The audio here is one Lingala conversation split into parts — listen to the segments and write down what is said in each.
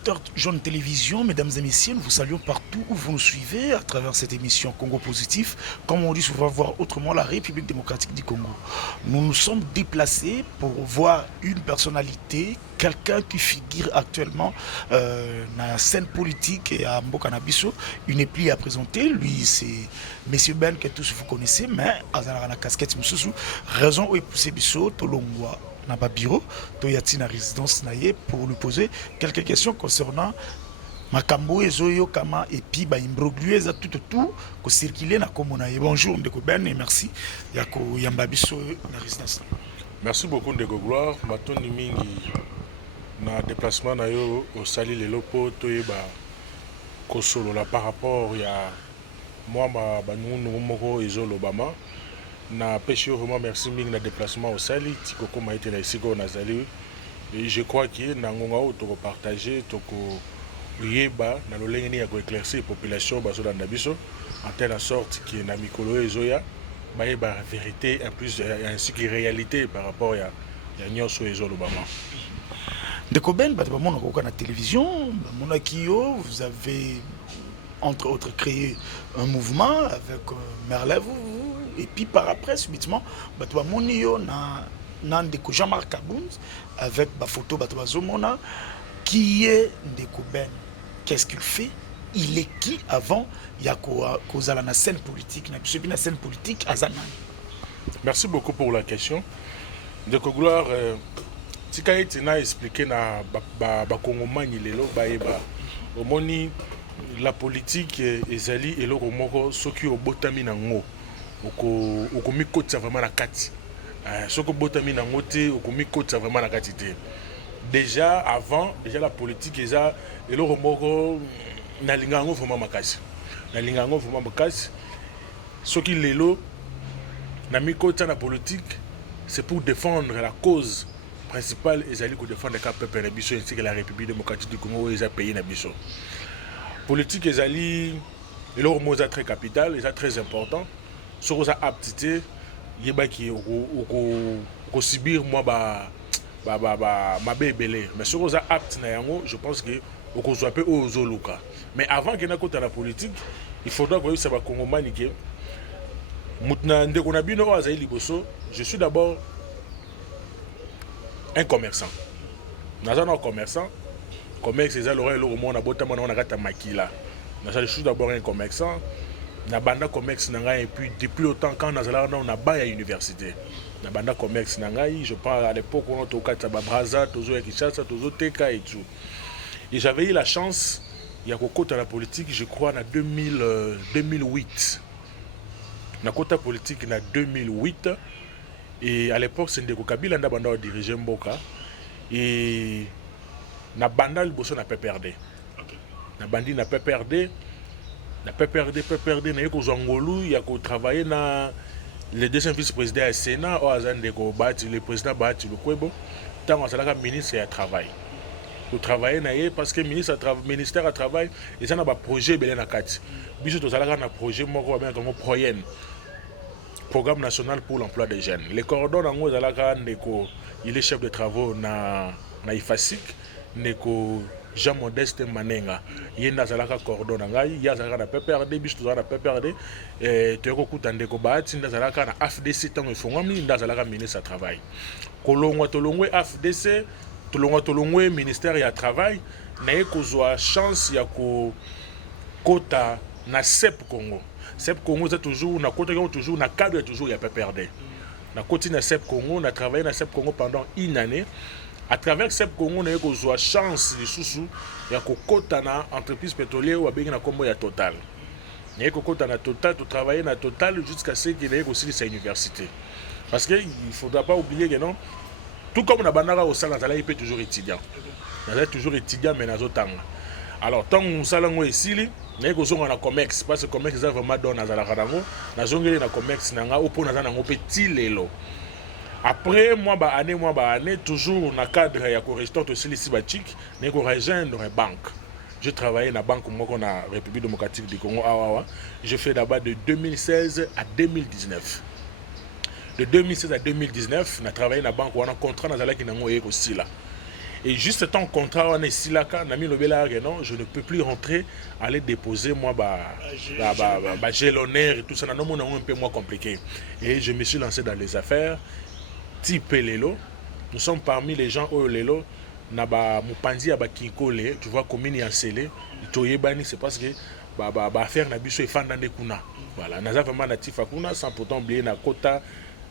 téléspectateurs de Jaune Télévision, mesdames et messieurs, nous vous saluons partout où vous nous suivez à travers cette émission Congo Positif, comme on dit souvent voir autrement la République démocratique du Congo. Nous nous sommes déplacés pour voir une personnalité, quelqu'un qui figure actuellement dans la scène politique et à Mbokanabiso, une éplie à présenter. Lui, c'est Monsieur Ben que tous vous connaissez, mais à la casquette Moussou, raison où est poussé Bisso, Tolongwa. Na bureau, Toyati na résidence naie pour lui poser quelques questions concernant Makambo et Zoyo Kama et puis ba imbroglio eza tout ko circuler na komona. Bonjour Ndeko Ben et merci yako yambabiso na résidence. Merci beaucoup Ndeko Gloire, matoni mingi na déplacement na yo au sali lelo po toyeba kosolola par rapport ya moi ba nunu moko ezolo bama. Na pêché vraiment merci mingi na déplacement au sali tikoko maite na isiko na zali et je crois que na ngonga o to partager to ko yeba na lolenge ni ya ko éclaircir population baso na biso en telle sorte que na mikolo ezoya ba yeba vérité en plus ainsi que réalité par rapport ya nyoso ezolo bama. Ndeko Ben bato bamona ko na télévision bamona kiyo vous avez entre autres créé un mouvement avec Merlin et puis par après subitement bato bamoni yo na Ndeko Jean-Marc Kabounz avec ba photo bato bazomona qui est Ndeko Ben, qu'est-ce qu'il fait, il est qui avant ya kozala na scène politique na biso na scène politique azana. Merci beaucoup pour la question. Ndeko Gloire tika eti na expliquer na ba kongomani lelo ba eba omoni la politique ezali eloko moko soki obotami nango okomikotisa vraiment na kati soki obotami nango te okomikotisa vraiment na kati te. Déjà avant la politique eza eloko moko nalinga yango vraiment makasi nalinga yango vraiment makasi soki lelo na mikotisa na politique c'est pour défendre la cause principale ezali ko défendre ka peuple na biso ainsi que la République démocratique du Congo eza pays na biso. Politique ezali eloko moza très capital, eza très important. Soko za aptité yebaki ko subir moi ma bébélé. Mais soko za apte na yango, je pense que oko zo peu ozoluka. Mais avant que na kota la politique, il faudra que ça va kongomani ke mutna ndeko na bino azali liboso. Je suis d'abord un commerçant. Nazana commerçant. Commerce c'est l'oreille le monde a botama on a gata makila. Je suis d'abord un commerçant. Na banda commerce nanga et puis depuis autant quand nazala on a ba à université. Na banda commerce nanga, je parle à l'époque on a kata ba Braza, tozo ya Kinshasa, tozo Teka et tout. Et j'avais eu la chance il y a kokota la politique, je crois en 2008. Na kota politique en 2008 et à l'époque c'est Ndeko Kabila nda banda diriger Mboka et na banda liboso na PPRD. Na bandi na PPRD na yeko zangolu ya ko travailler na le deuxième vice-président du Sénat au azande ko bati le président bati le kwebo tant asalaka ministre ya travail. Pour travailler na ye parce que ministère à travail et ça na ba projet belé na kati. Biso to salaka na projet moko ba comme proyen. Programme national pour l'emploi des jeunes. Les cordons nango zalaka ndeko il est chef de travaux na IFASIC. Neko Jean Modeste Manenga yenda zalaka cordon ngai ya zalaka na PPRD biso zalaka na PPRD teko kutande ko baati nda zalaka na AFDC tango ifongami nda zalaka ministre à travail kolongwa tolongwe AFDC tolongwe ministère ya travail na ekozwa chance ya ko kota na CEP Congo. CEP Congo c'est toujours na kota toujours na cadre toujours ya PPRD na koti na CEP Congo on a travaillé na CEP Congo pendant une année. À travers CEP Congo, on a eu la chance de sous ya kokota na entreprise pétrolière ou na kombo ya Total. On a eu kokota na Total, tu travailler na Total jusqu'à ce qu'il ait aussi sa université. Parce qu'il ne faudra pas oublier que non, tout comme on a bandara au salon, il peut toujours étudiant. Il est toujours étudiant mais dans autant. Alors tant qu'on salon ici, on a eu na commerce parce que commerce est vraiment don na zala karango, na zongeli na commerce nanga opo na zana ngope tilelo. Après moi année toujours dans le cadre ya ko restaurant aussi ici batik né ko rejoindre une banque. Je travaillais dans la banque moi qu'on a République démocratique du Congo awawa. Je fais d'abord de 2016 à 2019. De 2016 à 2019, on a travaillé dans la banque on a contrat dans la qui nango aussi là. Et juste tant contrat, on est ici là, non, je ne peux plus rentrer, aller déposer moi, j'ai l'honneur et tout ça. Non, non, un peu moins compliqué. Et je me suis lancé dans les affaires, type Lelo. Nous sommes parmi les gens au Lelo, Naba Mupanzi Abakikole, tu vois, commune Yansele, Toyebani, c'est parce que affaire Nabiso et Fandande Kuna. Voilà, Naza vraiment natif à Kuna, sans pourtant oublier na Kota.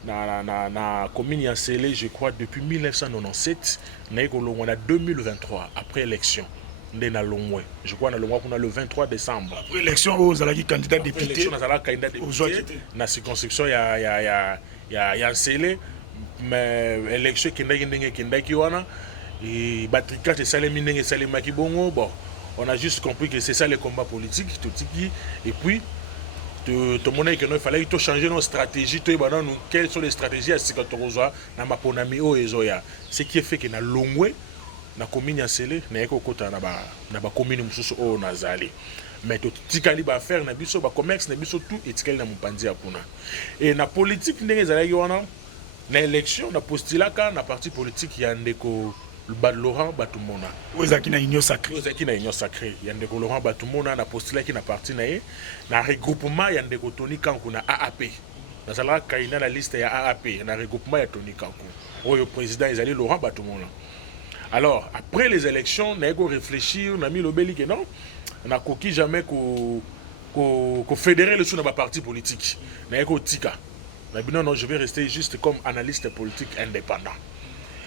Na commune Yansele, je crois, depuis 1997, on a 2023, après élection. Je crois qu'on a le 23 décembre. Après l'élection, vous allez candidat député. Dans la circonscription, il y a Yansele, mais l'élection qui est et Batrika, c'est ça les mines et ça les makibongo. Bon, on a juste compris que c'est ça les combats politiques. Et puis, tout le monde il fallait changer nos stratégies. Quelles sont les stratégies à ce que tu as dans ma ponami ezoya. Ce qui est fait que na longwe na commune Yansele na eko kota na ba commune mususu o nazali. Mais tout tikali ba faire na biso ba commerce na biso tout et tikali na mupanzi akuna. Et na politique ndenge ezali wana na élection na postulaka na parti politique ya ndeko Laurent Batumona. Vous êtes qui na union sacrée. Vous êtes qui na union sacrée. Il y a ndeko Laurent Batumona na postulé qui na parti na ye na regroupement ya ndeko Tony Kankou na AAP. Na sala kaina la liste ya AAP na regroupement ya Tony Kankou. Le président est Laurent Batumona. Alors après les élections, na ego réfléchir, na mis lobeli que non, na koki jamais ko fédérer le sous na ba parti politique. Na ego tika. Na non, je vais rester juste comme analyste politique indépendant.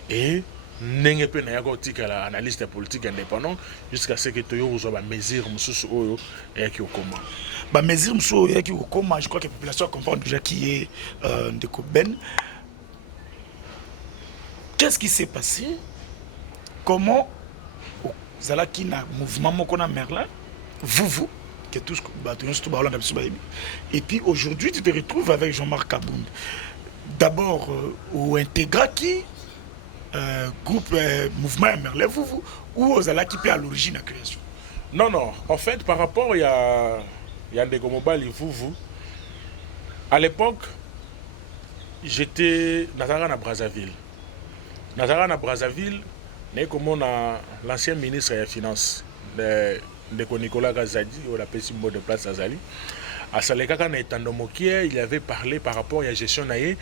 Et n'engé pe na yako tika la analyste politique indépendant jusqu'à ce que toyo ozo ba mesure mususu oyo yaki okoma. Ba mesure mususu yaki okoma, je crois que la population comprend déjà qui est Ndeko Ben. Qu'est-ce qui s'est passé? Comment Zalaki na mouvement Mokona Merlin, vous que tous et puis aujourd'hui tu te retrouves avec Jean-Marc Kabound. D'abord au Integra qui groupe mouvement Merlin, vous ou aux Zalaki qui à l'origine de la création. Non, en fait par rapport il y a des Gomobali vous à l'époque j'étais à Brazzaville. À Brazzaville, comme l'ancien ministre des Finances de Nicolas Gazadi, on l'appelle mot de place Azali. À Salekaka il avait parlé par rapport à la gestion de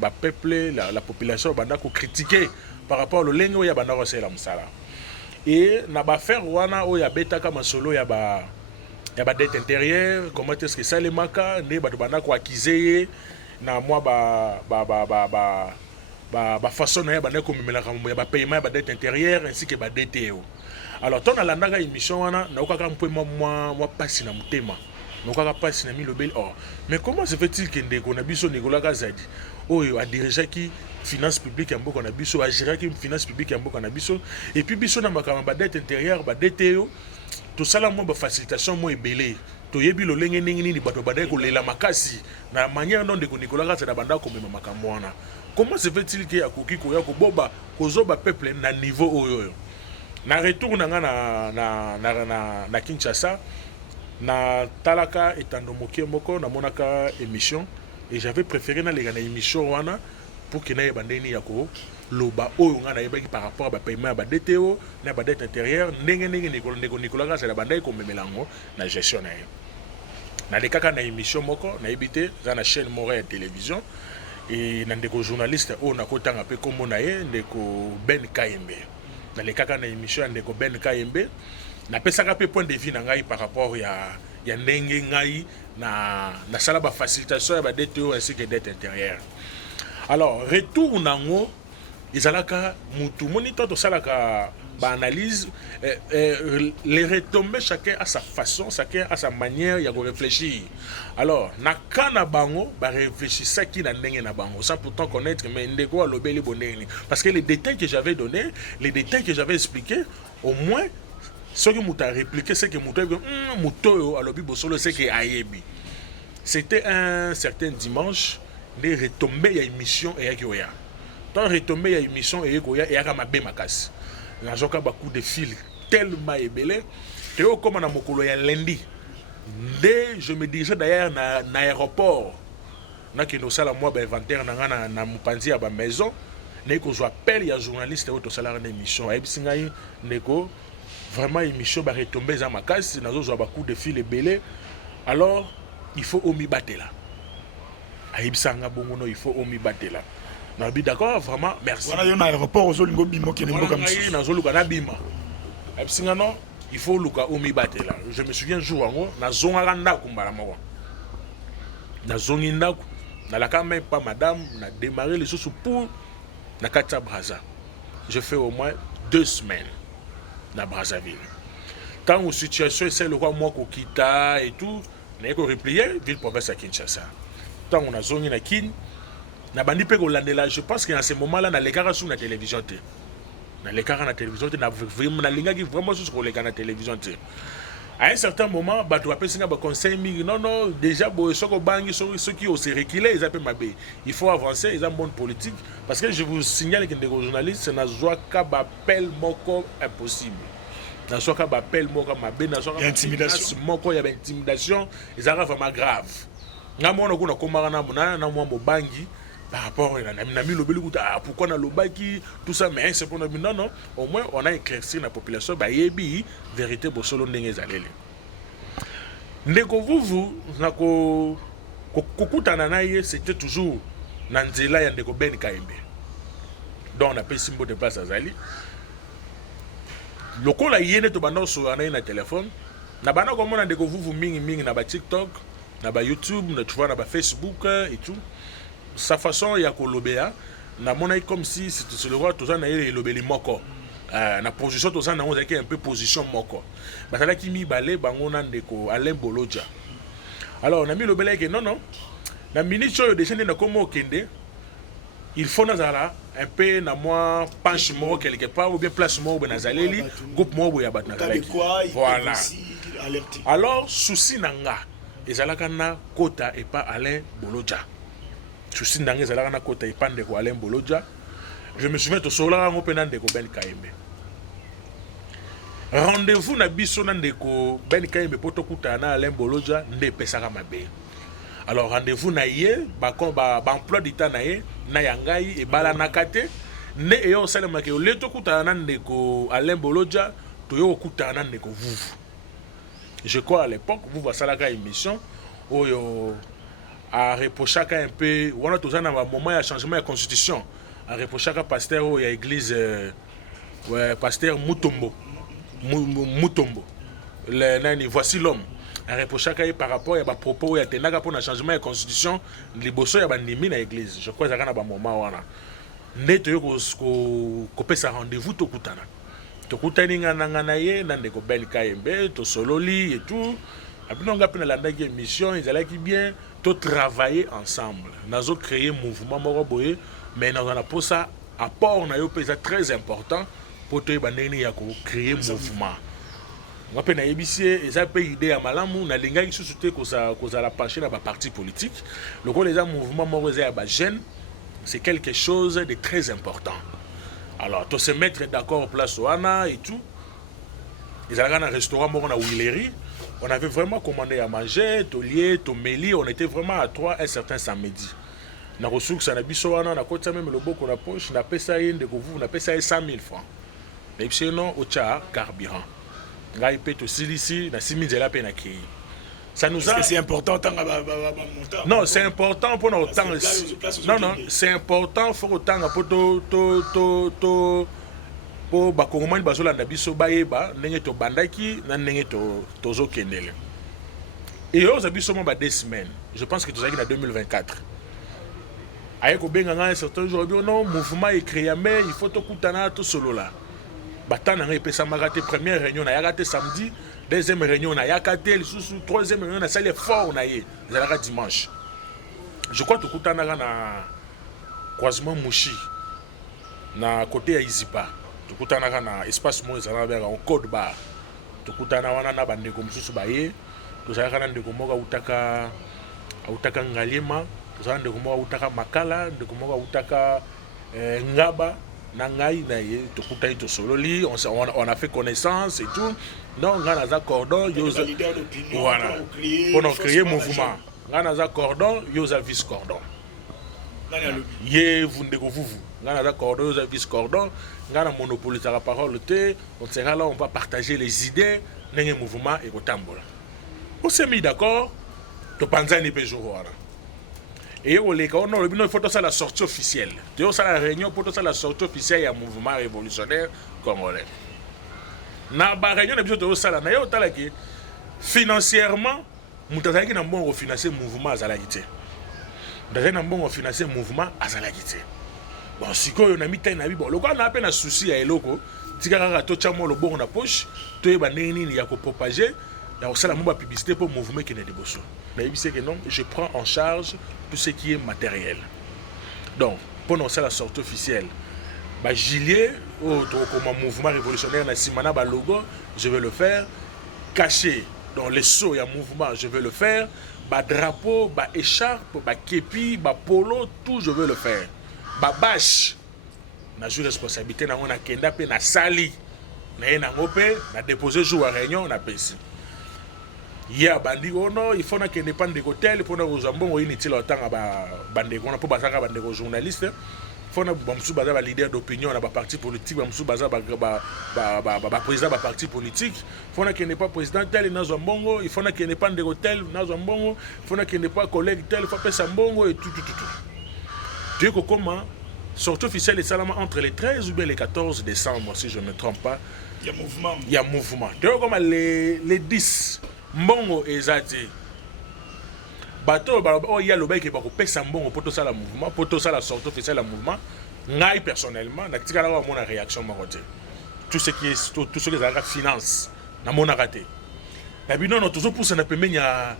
la peuple, la population, qui critiquait par rapport au lengo ya banda la musala. Et na ba faire wana o ya betaka masolo ya ba dette intérieure, comment est-ce que ça les maka ne ba banda ko accuser na moi ba façon na ba ne ko memela ba paiement ba dette intérieure ainsi que ba DTO. Alors ton alandaka émission wana na okaka mpo moi passer na mutema. Na okaka passer na mi lobel or. Mais comment se fait-il que ndeko na biso Nicolas Gazadi oyo a dirigé qui finance publique ya mboka na biso a géré qui finance publique ya mboka na biso et puis biso na makama ba dette intérieure ba DTO tout ça là moi ba facilitation moi ebelé to yebi lo lenge nini bato badai ko lela makasi na manière non de Nicolas Gazadi na banda ko mema makambo wana. Comment se fait-il que akoki ko ya ko boba ko zoba peuple na niveau oyo na retour na Kinshasa na talaka etandomoki moko na monaka émission et j'avais préféré na les émission wana pour que na bandeni yako loba oyo nga na yebaki par rapport à paiement ba DTO na ba dette intérieure ndenge Nicolas Gazadi na bandai ko memelango na gestion na ye na lekaka na émission moko na yebité za na chaîne Montréal télévision et na ndeko journaliste o na kotanga pe kombo na ye ndeko Ben Kayembe na lekaka na émission ndeko Ben Kayembe na pesaka pe point de vue na ngai par rapport ya ndenge ngai na sala ba facilitation ya ba DTO ainsi que dette intérieure. Alors retour nango izalaka mutu moniteur to salaka ba analyse les retombées chacun à sa façon, chacun à sa manière ya réfléchir. Alors na kana bango ba réfléchir ça qui na ndenge na bango sans pourtant connaître mais ndeko alobeli boneni parce que les détails que j'avais donné, les détails que j'avais expliqué au moins ce que muta répliqué c'est que muto alobi bosolo c'est que ayebi. C'était un certain dimanche les retombées ya émission et ya tant retombées ya émission et ya ka mabe makasi. Na zoka ba coup de fil tellement ébélé que comme na mokolo ya lundi dès je me dirigeais d'ailleurs na aéroport na ki no sala moi ba inventaire na mupanzi ya ba maison ndeko zo appel ya journaliste oto sala na émission ayebisingai ndeko vraiment émission ba retomber za makasi nazo zo ba coup de fil ebele alors il faut omi batela ayebisanga bongo no il faut omi batela na bi d'accord vraiment merci voilà yo na aéroport ozolingo bimo kene mboka msusu nazo luka na bima ayebisinga non il faut luka omi batela je me souviens jour wango na zonga ndako mbala moko na zongi ndako na la même pas madame na démarré les choses pour na Katia Braza je fais au moins 2 semaines na Brazzaville tant où situation c'est le roi moi kokita et tout na ko replier ville province à Kinshasa tant on a zongi na kin na bandi pe ko landela je pense que dans ce moment là na lekara sur la télévision té na lekara na télévision té na vraiment na linga qui vraiment sur le na télévision té à un certain moment bato appelle singa ba conseil mingi non non déjà bo soko bangi ceux qui ont se reculer ils appellent mabé il faut avancer ils ont bonne politique parce que je vous signale que des journalistes na zoa ka ba appel moko impossible na zoa ka ba appel moko mabé na zoa ka intimidation moko ya intimidation ils arrivent vraiment grave nga mona kuna komara na mona na mwa bangi par rapport à la lobeli kuta pourquoi na lobaki tout ça mais c'est pour nous non non au moins on a éclairci la population ba yebi vérité bosolo ndenge zalele ndeko vuvu na ko kokutana na ye c'était toujours na nzela ya ndeko Ben Kaembe donc on appelle symbole de place azali lokola yene to banoso ana na téléphone na bana ko mona ndeko vuvu mingi na ba TikTok na ba YouTube na tu vois na ba Facebook et tout sa façon ya kolobea na mona comme si c'était le roi toza na ele lobeli moko na position toza na on zaki un peu position moko batala ki mi balé bango na ndeko Alain Bolodja alors on a mis lobela que non non na minute yo déjà na komo kende il faut nazala un peu na moi penche moko quelque part ou bien place moko na zaleli groupe moko ya batna kalaki voilà alors souci nanga ezalaka na kota et pas Alain Bolodja souci nanga ezalaka na kota et pas ndeko Alain Bolodja je me souviens to sola ngo pena ndeko Ben Kaembe rendez-vous na biso na ndeko Ben Kaembe poto kutana Alain Bolodja nde pesaka mabe alors rendez-vous na ye ba emploi du temps na ye na yangai e bala na kate ne e yo salama ke leto kutana ndeko Alain Bolodja to yo kutana ndeko vuvu je crois à l'époque vous va salaka émission oyo a reproché un peu on a toujours un moment il y a changement de constitution a reproché à pasteur il y a église ouais pasteur Mutombo le nani voici l'homme a reproché par rapport à propos il y a tenaka pour un changement de constitution liboso ya bandimi na église je crois ça kana ba moment wana neto yo ko pesa rendez-vous to kutana ngana ye na ndeko Ben Kaembe to sololi et tout abinonga pena la ndaki émission ils allaient bien to travailler ensemble nazo créer mouvement moko boye mais na na pour ça apport na yo pesa très important pour to bandeni ya ko créer mouvement ngapena yebisie eza pe idée ya malamu na lingaki susute ko za la pencher na ba parti politique le ko les mouvement moko za ba jeune c'est quelque chose de très important. Alors, to se mettre d'accord place Oana et tout. Ils allaient dans un restaurant, on a Willery. On avait vraiment commandé à manger, Tolier, Tomeli. On était vraiment à 3 un certain samedi. Na ressources, ça n'a pas Oana, na côté même le beau qu'on a poche, on a payé ça de vous, on a payé ça 100 000 francs. Mais sinon, au tcha, carburant. Là, il paye aussi ici, na 6 000 de la peine à qui. Ça nous a... C'est important tant non, c'est important pour notre temps. Non, non, c'est important pour autant pour bakongomani bazolanda biso bayeba ndenge to bandaki na ndenge to zo kendele. Et aux abiso mo ba 2 semaines. Je pense que tout ça qui en 2024. Aye ko benga nga un certain jour non mouvement est créé mais il faut to kutana to solo là. Batana nga epesa magate première réunion na yakate samedi. Deuxième réunion, na yakate, troisième réunion, na salle fort na ye, zalaka dimanche. Je crois que tout le temps na croisement Mouchi, na côté à Izipa, tout le temps na espace mo zalaka en code bar. Tout le temps na bande comme sous baye, tout ça na ndeko moka utaka ngalima, tout ça ndeko moka utaka makala, ndeko moka utaka ngaba. Nangai na ye to kutai to sololi on a fait connaissance et tout non ngana za cordon yoza voilà pour créer mouvement ngana za cordon yoza vice cordon ye vous ndeko vuvu Ngana cordon, vice cordon, ngana monopoliser la parole, on sera là, on va partager les idées, n'engé mouvement et tambola. On s'est mis d'accord, to panzani pejouara. Et on les on a il faut ça la sortie officielle. Tu ça la réunion pour ça la sortie officielle du mouvement révolutionnaire congolais. Na ba réunion de to ça la na yo tala ki financièrement mutazaki na mbongo financer mouvement azalaki te. Ndaza na mbongo financer mouvement azalaki te. Bon sikoyo na mitai na bi bon lokwa na peine souci ya eloko tika kaka to chamo lo bongo na poche to yeba nini ya ko propager ya ko sala mba publicité pour mouvement qui n'est de bosso. Mais il sait que non, je prends en charge tout ce qui est matériel. Donc pour nous ça la sortie officielle. Bah gilet comme un mouvement révolutionnaire na simana ba logo, je vais le faire caché dans les seaux et mouvement, je vais le faire. Bah drapeau, bah écharpe, bah képi, bah polo, tout je veux le faire. Bah bâche, na joue responsabilité na on a kenda pe na sali, na na ngopé, na déposer jour à réunion na pesi. Ya bandi ono, il faut na kende pas de hôtel, il faut na rozambon inutile autant ba bande on a pas basaka bande journaliste. Faut na bamsou baza ba leader d'opinion na ba parti politique bamsou baza ba président ba parti politique faut na qui n'est pas président tel na zombongo il faut na qui n'est pas de hôtel na zombongo faut na qui n'est pas collègue tel faut pesa mbongo et tout tu sais comment sortie officielle est seulement entre les 13 ou bien les 14 décembre si je ne me trompe pas il y a mouvement tu sais comment les 10 mbongo ezati bateau il y a le bail qui va couper sambon pour tout ça le mouvement pour tout ça la sortie officielle le mouvement ngai personnellement na tika la mon réaction ma côté tout ce qui est tout ce qui est finance na mon raté na bino non toujours pour ça na pemenya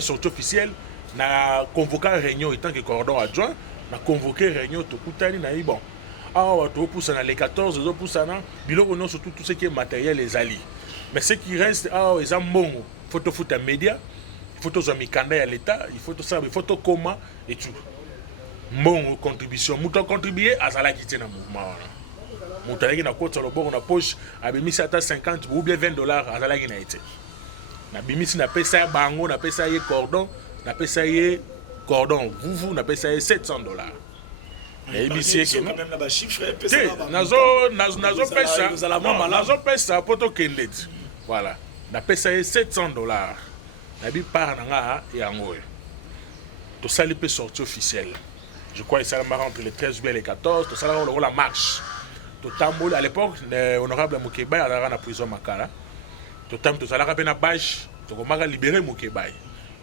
sortie officielle na convoquer réunion étant que cordon adjoint na convoquer réunion to kutani na bon ah to pour ça na les 14 pour ça na bilo non surtout tout ce qui est matériel les alliés mais ce qui reste les ambongo photo foot à média il faut tous amikanda à l'état il faut tout ça il faut tout comment et tout mon contribution muto contribuer à ça la quitter dans mouvement là muto qui na côté le bon na poche abimisi ata 50 ou bien 20 dollars à ça la qui na été na bimisi na pesa bango na pesa y cordon na pesa y cordon vous na pesa y 700 dollars et ici que non même na chiffre pesa nazo pesa poto kendet voilà na pesa y 700 dollars nabi par nanga yango to sali peut sortie officielle je crois que ça marche entre les 13 et les 14 to sala la marche to tambol à l'époque honorable Mukeba à la prison Makala to sala ka na bâche to komaka libérer Mukeba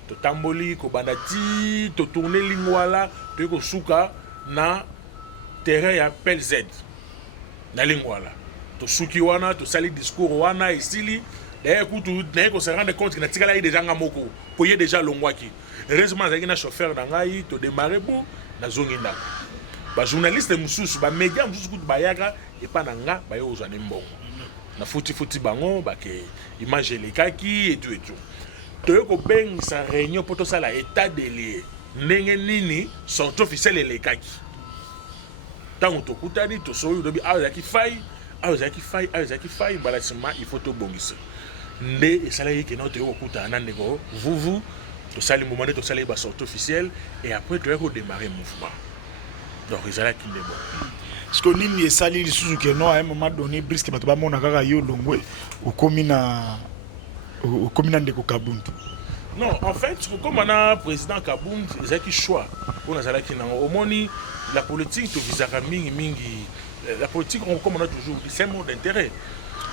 to tamboli ko bandati to tourner lingwala to ko suka na terrain ya PLZ na lingwala to suki wana to sali discours wana isili d'ailleurs on se rend compte que na tikala déjà ngamoko poye déjà longwaki heureusement zaki na chauffeur na ngai to démarrer bon na zongi ndako ba journaliste mususu ba média mususu kutu bayaka et pas nanga ba yo ozana mbongo na futi bango ba ke image lekaki et tout to ko beng sa réunion poto sala état de lieu ndenge nini sortie officielle lekaki tango to kutani to soyo dobi azaki fai balassement il faut to bongisa nde esala yeke no te okuta na ndeko vous to sali moment to sali ba sortie officielle et après to yako démarrer mouvement donc ezala ki ndebo parce que nini esali lisusu ke no à un moment donné brisque bato ba mona kaka yo longwe okomi na ndeko Kabundu non en fait comme on a président Kabundu ezaki choix on azala ki na omoni la politique to visaka mingi la politique comme on a toujours dit c'est un mot d'intérêt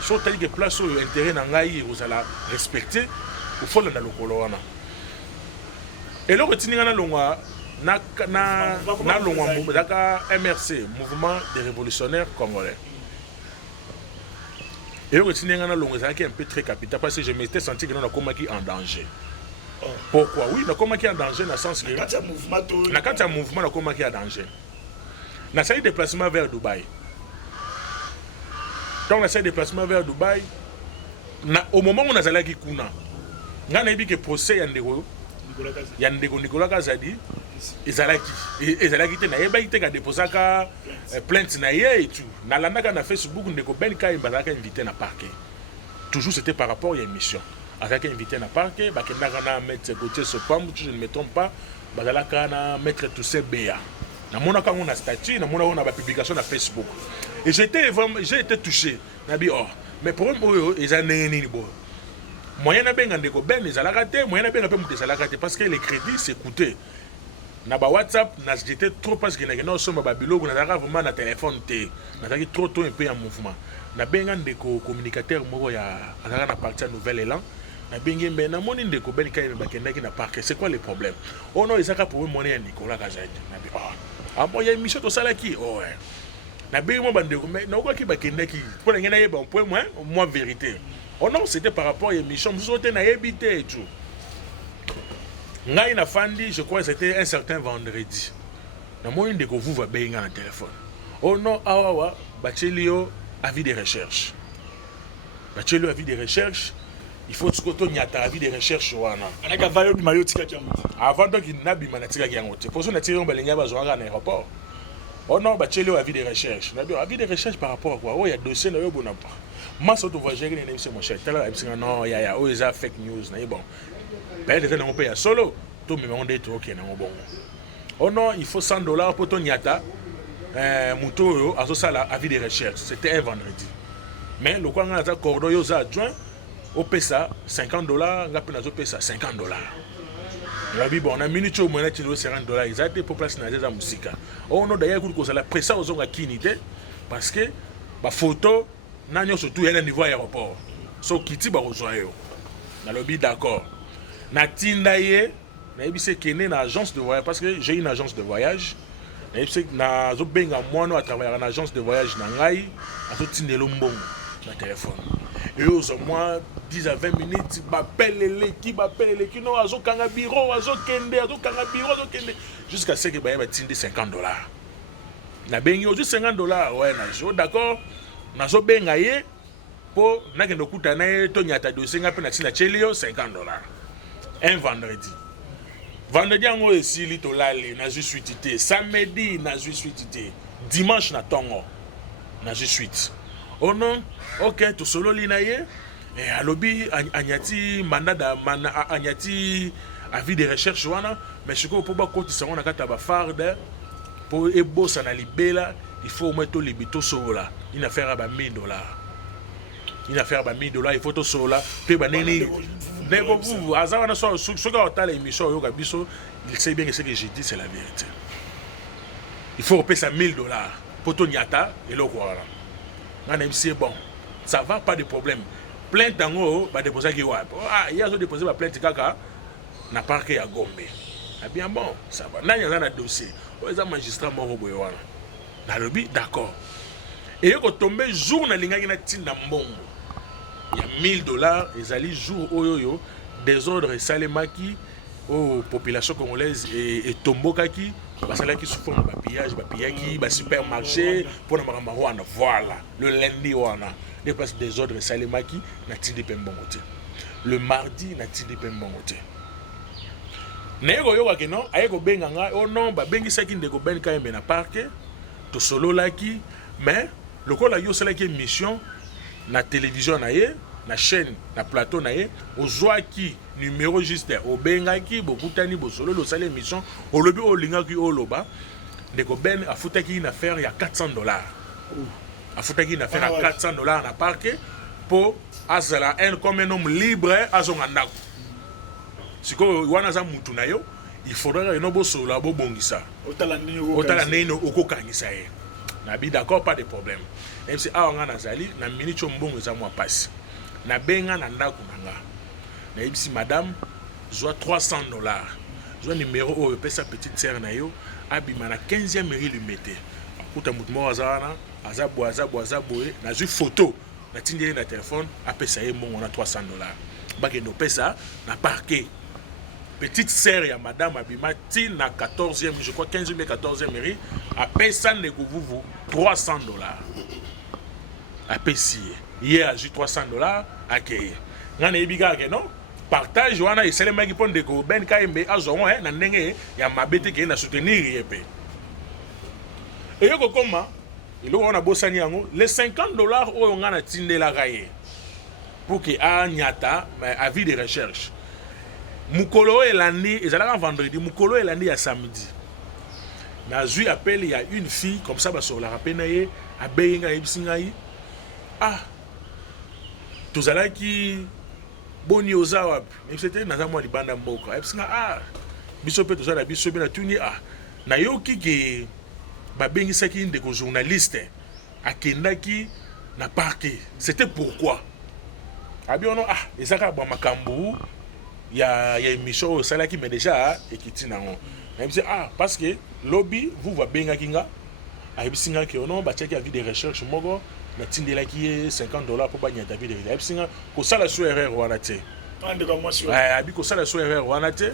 so tali que place au intérêt na ngai vous allez respecter au fond na lokolo wana et le retininga na longwa na longwa daka MRC mouvement des révolutionnaires congolais et le retininga na longwa ça qui est un peu très capital parce que je m'étais senti que non komaki en danger. Pourquoi oui na komaki en danger na sens que na kati mouvement na komaki en danger na sai déplacement vers Dubaï. Donc on a fait déplacement vers Dubaï. Au moment où on a allé kuna, on a dit que procès Yandego Nicolas Kazadi, ezalaki te na yeba ite ka déposer ka plainte na ye et tout. Na landa ka na Facebook ndeko ben ka imbalaka invité na parquet. Toujours c'était par rapport à une mission. Avec invité na parquet, ba kenda kana mettre côté ce pam, je ne me trompe pas, bazalaka na mettre tout ces béa. namona kango na statut, namona on a ba publication na Facebook. Et j'ai été touché. Nabi oh, mais problème oyo ezana nini bo. Moyen na benga ndeko ben ezalaka te, moyen na benga pe mutu ezalaka te parce que les crédits c'est coûté. Na ba WhatsApp na j'étais trop parce que na somba ba biloko na daka vraiment na téléphone te. Na daki trop un peu en mouvement. Na benga ndeko communicateur moko ya azaka na partie Nouvel Élan. Na benga mbe na moni ndeko ben kai ba kendaki na parc. C'est quoi le problème? Oh non, ezaka pour monnaie Nicolas Kazadi. Na bi oh. Ah bon, il y a une mission to sala ki. Oh ouais. Na benga mo bandeko mais na quoi ki ba kendaki. Pour ngena yeba un point moi vérité. Oh non, c'était par rapport à l'émission. Vous êtes na habité et tout. Ngai na fandi, je crois que c'était un certain vendredi. Na moyen de que vous va bien en téléphone. Oh non, awa, bachelio avis de recherche. Bachelio avis de recherche. Il faut que tu aies avis de recherche wana. Anaka vayo bi mayo tika kiamu. Avant donc il n'a bima na tika kiamu. Pour ça na tire on balinga ba zoanga na aéroport. Oh non, bachelio avis de recherche. Na avis de recherche par rapport à quoi? Oh, il y a dossier na yo bona pas. Moi, ce que je vois, c'est mon cher. Non, il y a des fake news. Bon, peut-être que on solo. Tout le monde est OK. Oh non, il faut $100 pour ton yata. Mouto, à ça, la avis de recherche. C'était un vendredi. Mais le coin a cordon, il a adjoint. Au PESA, $50. On a payé ça $50. On a dit, bon, on a minute au moins $50. Ils ont été pour placer dans la musique. Oh non, d'ailleurs, il a pris ça aux gens qui n'étaient. Parce que la photo. Nanyo surtout à niveau aéroport. So kiti ba rejoindre. Na lobby d'accord. Na tindaye, na ebise kene na agence de voyage parce que j'ai une agence de voyage. Na ebise na zo benga mono à travers une agence de voyage na ngai, azo tindelo mbongo na téléphone. Et aux moi 10 à 20 minutes, m'appelle l'équipe, non azo kanga bureau, azo kende jusqu'à ce que ba tinde $50. Na bengi ozu $50, ouais na jo d'accord. Nazo benga ye po nakendo kutana ye to nyata dossier ngape na tina chelio $50 un vendredi yango esili to lali na suite te samedi na suite te dimanche na tongo na suite oh non OK to solo lina ye et alobi anyati mandat anyati avis de recherche wana mais ce ko po ba kotisa wana kata ba farde po ebosa na libela. Il faut au moins tout les bitos sola. Une affaire à $1000. Une affaire à $1000. Il faut tout sola. Puis banani. Vous, azar sur ce que l'émission yoga biso, il sait bien que ce que j'ai dit c'est la vérité. Il faut payer ça $1000 pour ton yata et le voilà. On aime c'est bon. Ça va pas de problème. Plainte en haut, bah déposer qui ouais. Ah, il y a déposé ma plainte kaka n'a pas que à Gombe. Ah bien bon, ça va. Là il y a un dossier. Les magistrats mort au voilà. Na lobby d'accord. Et yo ko tomber jour na lingaki na tinda mbongo. Il y a $1000 et ali jour oyoyo désordre salemaki aux populations congolaises et tombokaki basalaki sous forme de pillage, pillaki, supermarché pour na makamba wana voilà. Le lundi wana des places désordre salemaki na tindi pembongo te. Le mardi na tindi pembongo te. Nego yoka ke non ayeko benga nga oh non ba bengi saki ndeko ben kaembe na parquet. To solo laki mais le ko la yo sala ki mission na télévision na ye na chaîne na plateau na ye ozwaki numéro juste au bengaki bokutani bo solo lo sala émission au lobi o lingaki o loba ndeko ben afutaki une affaire ya $400 afutaki une affaire à $400 na parquet pour azala un comme un homme libre azonga ndako siko wana za mutu na yo. Il faudrait que nous soyons là pour bongisa. Otala neno okokangisa ye. Na bi d'accord pas de problème. Même si awa na zali na minute mbongo za moi passe. Na benga na ndako nanga. Na ibisi madame joa $300. Joa numéro o pesa petite sœur na yo abima na 15e mairie lui mettait. Akuta mutu mo azana azabo na ju photo na tindeli na téléphone apesa ye mbongo na $300. Bakendo pesa na parquet. Petite sœur ya madame Abimati na 14e, je crois 15e et 14e mairie, a payé ça $300. A payé hier a juste $300 à cueillir. Ngana ebiga ke non partage wana eselema ki pon de ko ben kaimbe azongo na ndenge ya mabete ke na soutenir yepe. Et yoko koma ilo wana bosani yango les $50 oyo ngana tindela kaye pour que a nyata avis de recherche. Mukolo elandi ezalaka vendredi, mukolo elandi ya samedi. Nazui appelle, il y a une fille, comme ça, sur la rappenaye, à Béinga et Singaï. Ah, tout ça là qui. Boni Ozawa, mais c'était dans un mois de bande mboka. Et ah, bisope tout ça, la bisope na tuni ah. Na yo ki babengi saki de journaliste a kendaki na parquet. C'était pourquoi? Abi on ah, ezaka ba makambu ya émission ça là qui mais déjà et qui tina on. Mais ah parce que lobby vous va benga kinga. A bisinga ki ono ba check avis de recherche mogo na tindela ki $50 pour ba nyata avis de recherche. Bisinga ko sala so erreur wana te. Abi ko sala so erreur wana te.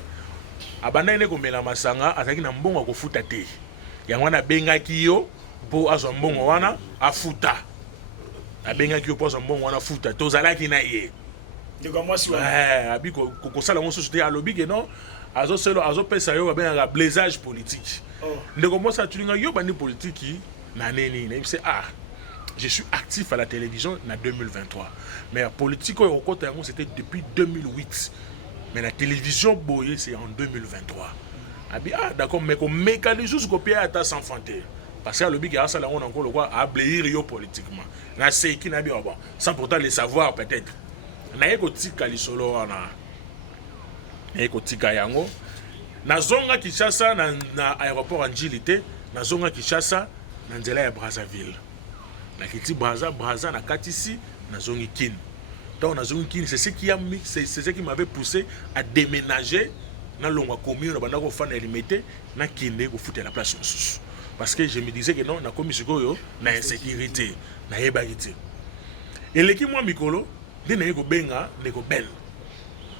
Abanda ene komela masanga azaki na mbongo kofuta te. Yango na bengaki yo po azwa mbongo wana afuta. Abengaki yo po azwa mbongo wana futa. Tozalaki na ye. Abi ko sala ngo société alobi ke non azo pesa yo ba blésage politique. Ndeko mo sa tulinga yo bandi politique na neni na c'est ah je suis actif à la télévision en 2023 mais la politique au côté c'était depuis 2008 mais la télévision boye c'est en 2023 abi ah d'accord mais comme mécanisme copier à ta sans fanter parce que le big ça là on encore le quoi à blayer yo politiquement na c'est qui na bien bon sans pourtant le savoir peut-être na yeko tika lisolo na yeko tika yango na zonga Kinshasa na aéroport Anjilité na zonga Kinshasa na nzela ya Brazzaville na kiti Brazza na katisi na zongi Kin donc na zongi Kin c'est ce qui m'avait poussé à déménager na longwa commune na banda ko fana limité na kinde ko foutre la place sous parce que je me disais que non na komi sikoyo na insécurité na yebagité et l'équipe moi mikolo de na ko benga ndeko ben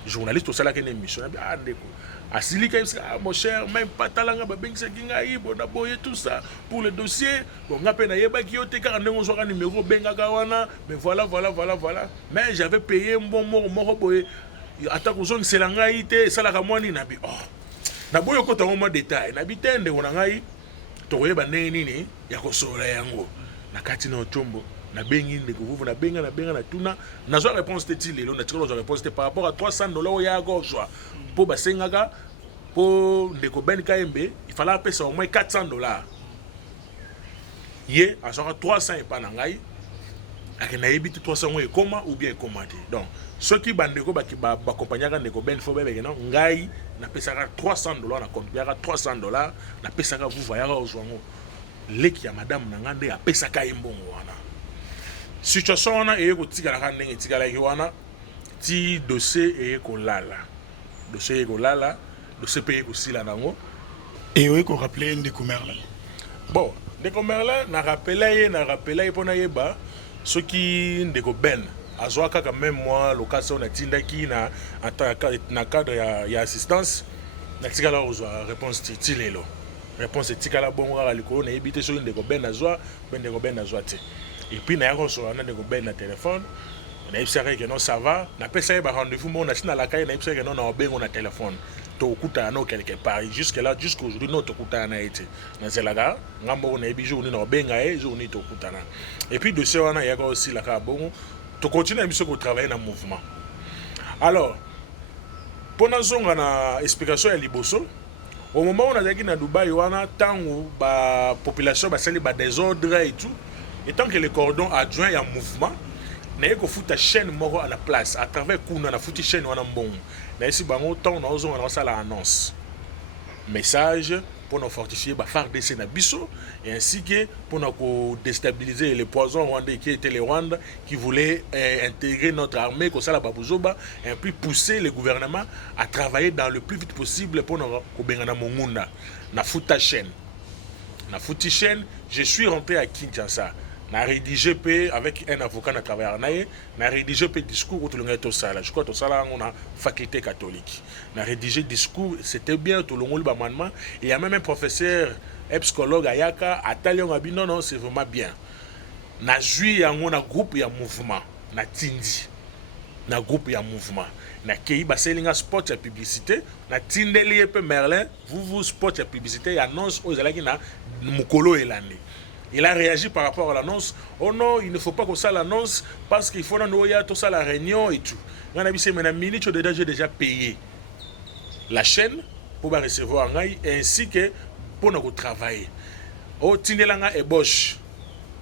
journaliste au sala que émission ah ndeko Asili mon cher, même pas talanga babengisa kinga ibo na boye tout ça pour le dossier. Bon, ngape na yeba ki yote car ndenge on numéro benga kawana, mais voilà. Mais j'avais payé un bon mort boye. Attaque aux c'est la ngaïté, ça la kamwani na bi. Oh. Na boye ko tango détail, na bitende on ngai to yeba nini ya ko sola yango. Na kati na chombo. Na bengi ndeko vous na benga na tuna na zo réponse teti lelo na tiko zo réponse par rapport à $300 ya gauche pour basengaka pour ndeko ben kaembe il fallait payer au moins $400 ye a sera 300 et pas na ngai akena yebiti 300 et comment ou bien commandé donc ceux qui bandeko ba accompagnaka ndeko ben fo bebe non ngai na pesaka $300 na compte ya $300 na pesaka vous voyaka ozwango leki ya madame na ngande a pesaka embongo wana situation wana eye kotikala ka ndenge etikala ki wana ti dossier eye kolala dossier paye kosila nango et oui qu'on rappelait ndeko Merlin bon ndeko Merlin na rappela pona yeba soki ndeko ben azwa kaka même moi location na tindaki na cadre ya assistance na tikala ozwa réponse ti lelo réponse tikala bongo kaka likolo na yebite soki ndeko ben azwa te et puis na yako so na ndeko ben na téléphone na yebisaka que non ça va na pesa ye ba rendez-vous mo na sina la kai na yebisaka que non na obengo na téléphone to okuta na quelque part jusqu'aujourd'hui non to okuta na été na zelaka ngambo na yebi jour ni na obenga e jour ni to okuta na et puis dossier wana yako aussi la ka bongo to continuer biso ko travailler na mouvement alors pour na zonga na explication ya liboso au moment où on a dit na Dubaï wana tango ba population ba sali ba désordre et tout et tant que le cordon adjoint à mouvement na yeko futa chaîne moko à la place à travers kuna na futi chaîne wana mbongo na esi bango tant na ozo na sala annonce message pour nous fortifier ba FARDC na biso et ainsi que pour nous déstabiliser les poisons rwandais qui étaient les Rwandais qui voulaient intégrer notre armée comme ça la babuzoba et puis pousser le gouvernement à travailler dans le plus vite possible pour nous kobengana mongunda na futa chaîne je suis rentré à Kinshasa na rédigé avec un avocat na travailleur na rédigé discours autour de tout ça là je crois tout ça là on a faculté catholique na rédigé discours c'était bien tout le monde bamandement il y a même un professeur psychologue ayaka atalion abi non c'est vraiment bien na jui yango na groupe ya mouvement na tindi na groupe ya mouvement na kei baselinga spot ya publicité na tindeli pe Merlin vous spot ya publicité annonce aux alaki na mukolo elande. Il a réagi par rapport à l'annonce. Oh non, il ne faut pas que ça l'annonce parce qu'il faut tout ça la réunion et tout. J'ai déjà payé la chaîne pour recevoir un et ainsi que pour nous travailler. Oh, tindelanga ébauche.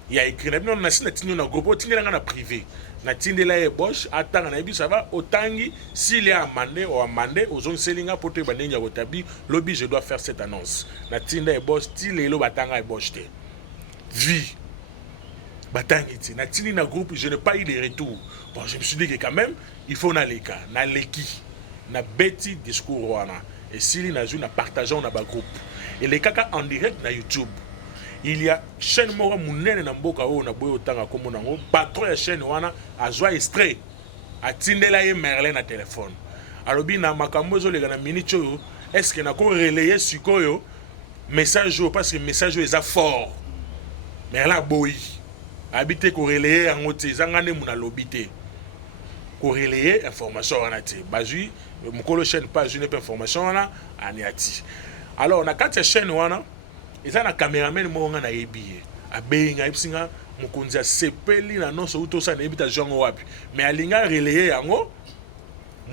Il y a écrit, on a signé dans groupe, tindelanga na privé. Na tindela ébauche, attends, na ça va, autangi, s'il est amandé ou amandé, aux autres selinga pour te baner ya gotabi, lobby, je dois faire cette annonce. Na tindela ébauche, tilelo batanga ébauche te. Vie. Batangi ti. Na tindi na groupe, je n'ai pas eu de retour. Bon, je me suis dit que quand même, il faut na leka, na leki, na beti discours wana. Et s'il na jou na partageons na ba groupe. Et les kaka en direct na YouTube. Il y a chaîne mora munene na mboka o na boyo tanga komo nango patron ya chaîne wana azwa extrait atindela ye Merlin na téléphone. Alobi na makambo zo lega na minute oyo est-ce que na ko relayer sikoyo message parce que message est fort. Merlin boyi habité ko relayer yango te zangane muna lobité. Ko relayer information wana te. Bazui mukolo chaîne pas une information wana aniati. Alors na kati ya chaîne wana eza na cameraman mo nga na yebiye abenga ipsinga mukonzi sepeli na noso utosa na ebita jongo wapi mais alinga relayer yango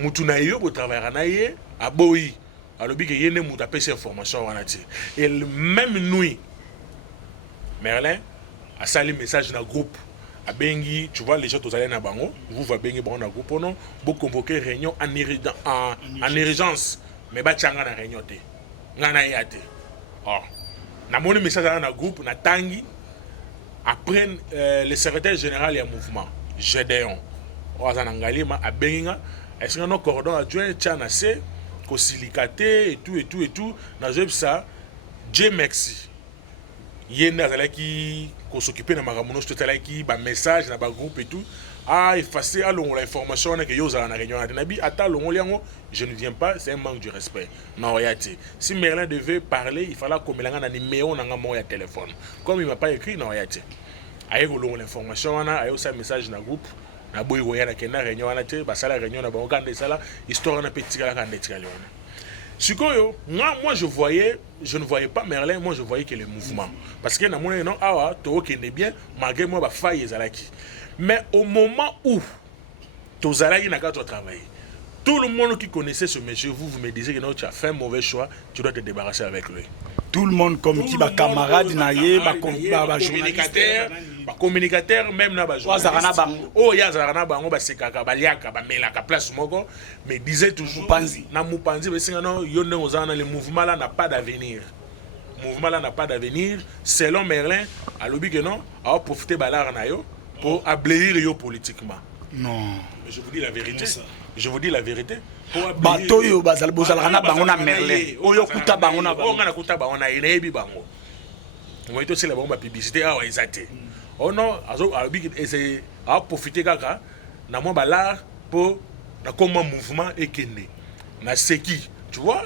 mutu na yo bo travailler na ye aboyi alobi ke yene mutu apesa information wana ti et même nuit Merlin a sali message na groupe abengi tu vois les gens tous aller na bango vous va bengi bango na groupe non bo convoquer réunion en urgence mais ba tchanga na réunion te ngana yate oh na mon message dans le groupe na tangi après le secrétaire général du mouvement Gédéon ozanangalima abenga est-ce que nos cordons adjoint tchana c'est ko silicaté et tout na ça Dieu merci yenda zalaki ko s'occuper na makamono tout zalaki ba message na ba groupe et tout ah effacer alongo l'information que yo za na réunion na nabi ata longo liango je ne viens pas c'est un manque de respect non yati si Merlin devait parler il fallait comme langa na numéro na ngamo ya téléphone comme il m'a pas écrit non yati aye ko longo l'information na ayo sa message na groupe na boy goya na kena réunion na te ba sala réunion na ba okande sala histoire na petit kala kande tikali wana sikoyo moi je ne voyais pas Merlin, moi je voyais que le mouvement parce que na mon non awa to okende bien malgré moi ba faille ezalaki. Mais au moment où Tozalaki n'a qu'à travailler, tout le monde qui connaissait ce monsieur, vous me disiez que non, tu as fait un mauvais choix, tu dois te débarrasser avec lui. Tout le monde comme qui va camarade naïe, va communicateur même na ba journaliste. Oh ya zarana bango ba sekaka ba liaka ba melaka place moko mais disait toujours na mupanzi be singa non yonde ozana le mouvement là n'a pas d'avenir. Mouvement là n'a pas d'avenir selon Merlin, a lobby que non, a profiter balar na yo pour ablayer yo politiquement. Non. Mais je vous dis la vérité. Je vous dis la vérité. Bato yo bazal bozalana bango na Merlin. Oyo kuta bango na bango. On a kuta bango na inebi bango. On va c'est la bango publicité ah exacté. Oh non, azo abi essayer à profiter kaka na mo balar pour na comme mouvement ekende. Na seki. Tu vois,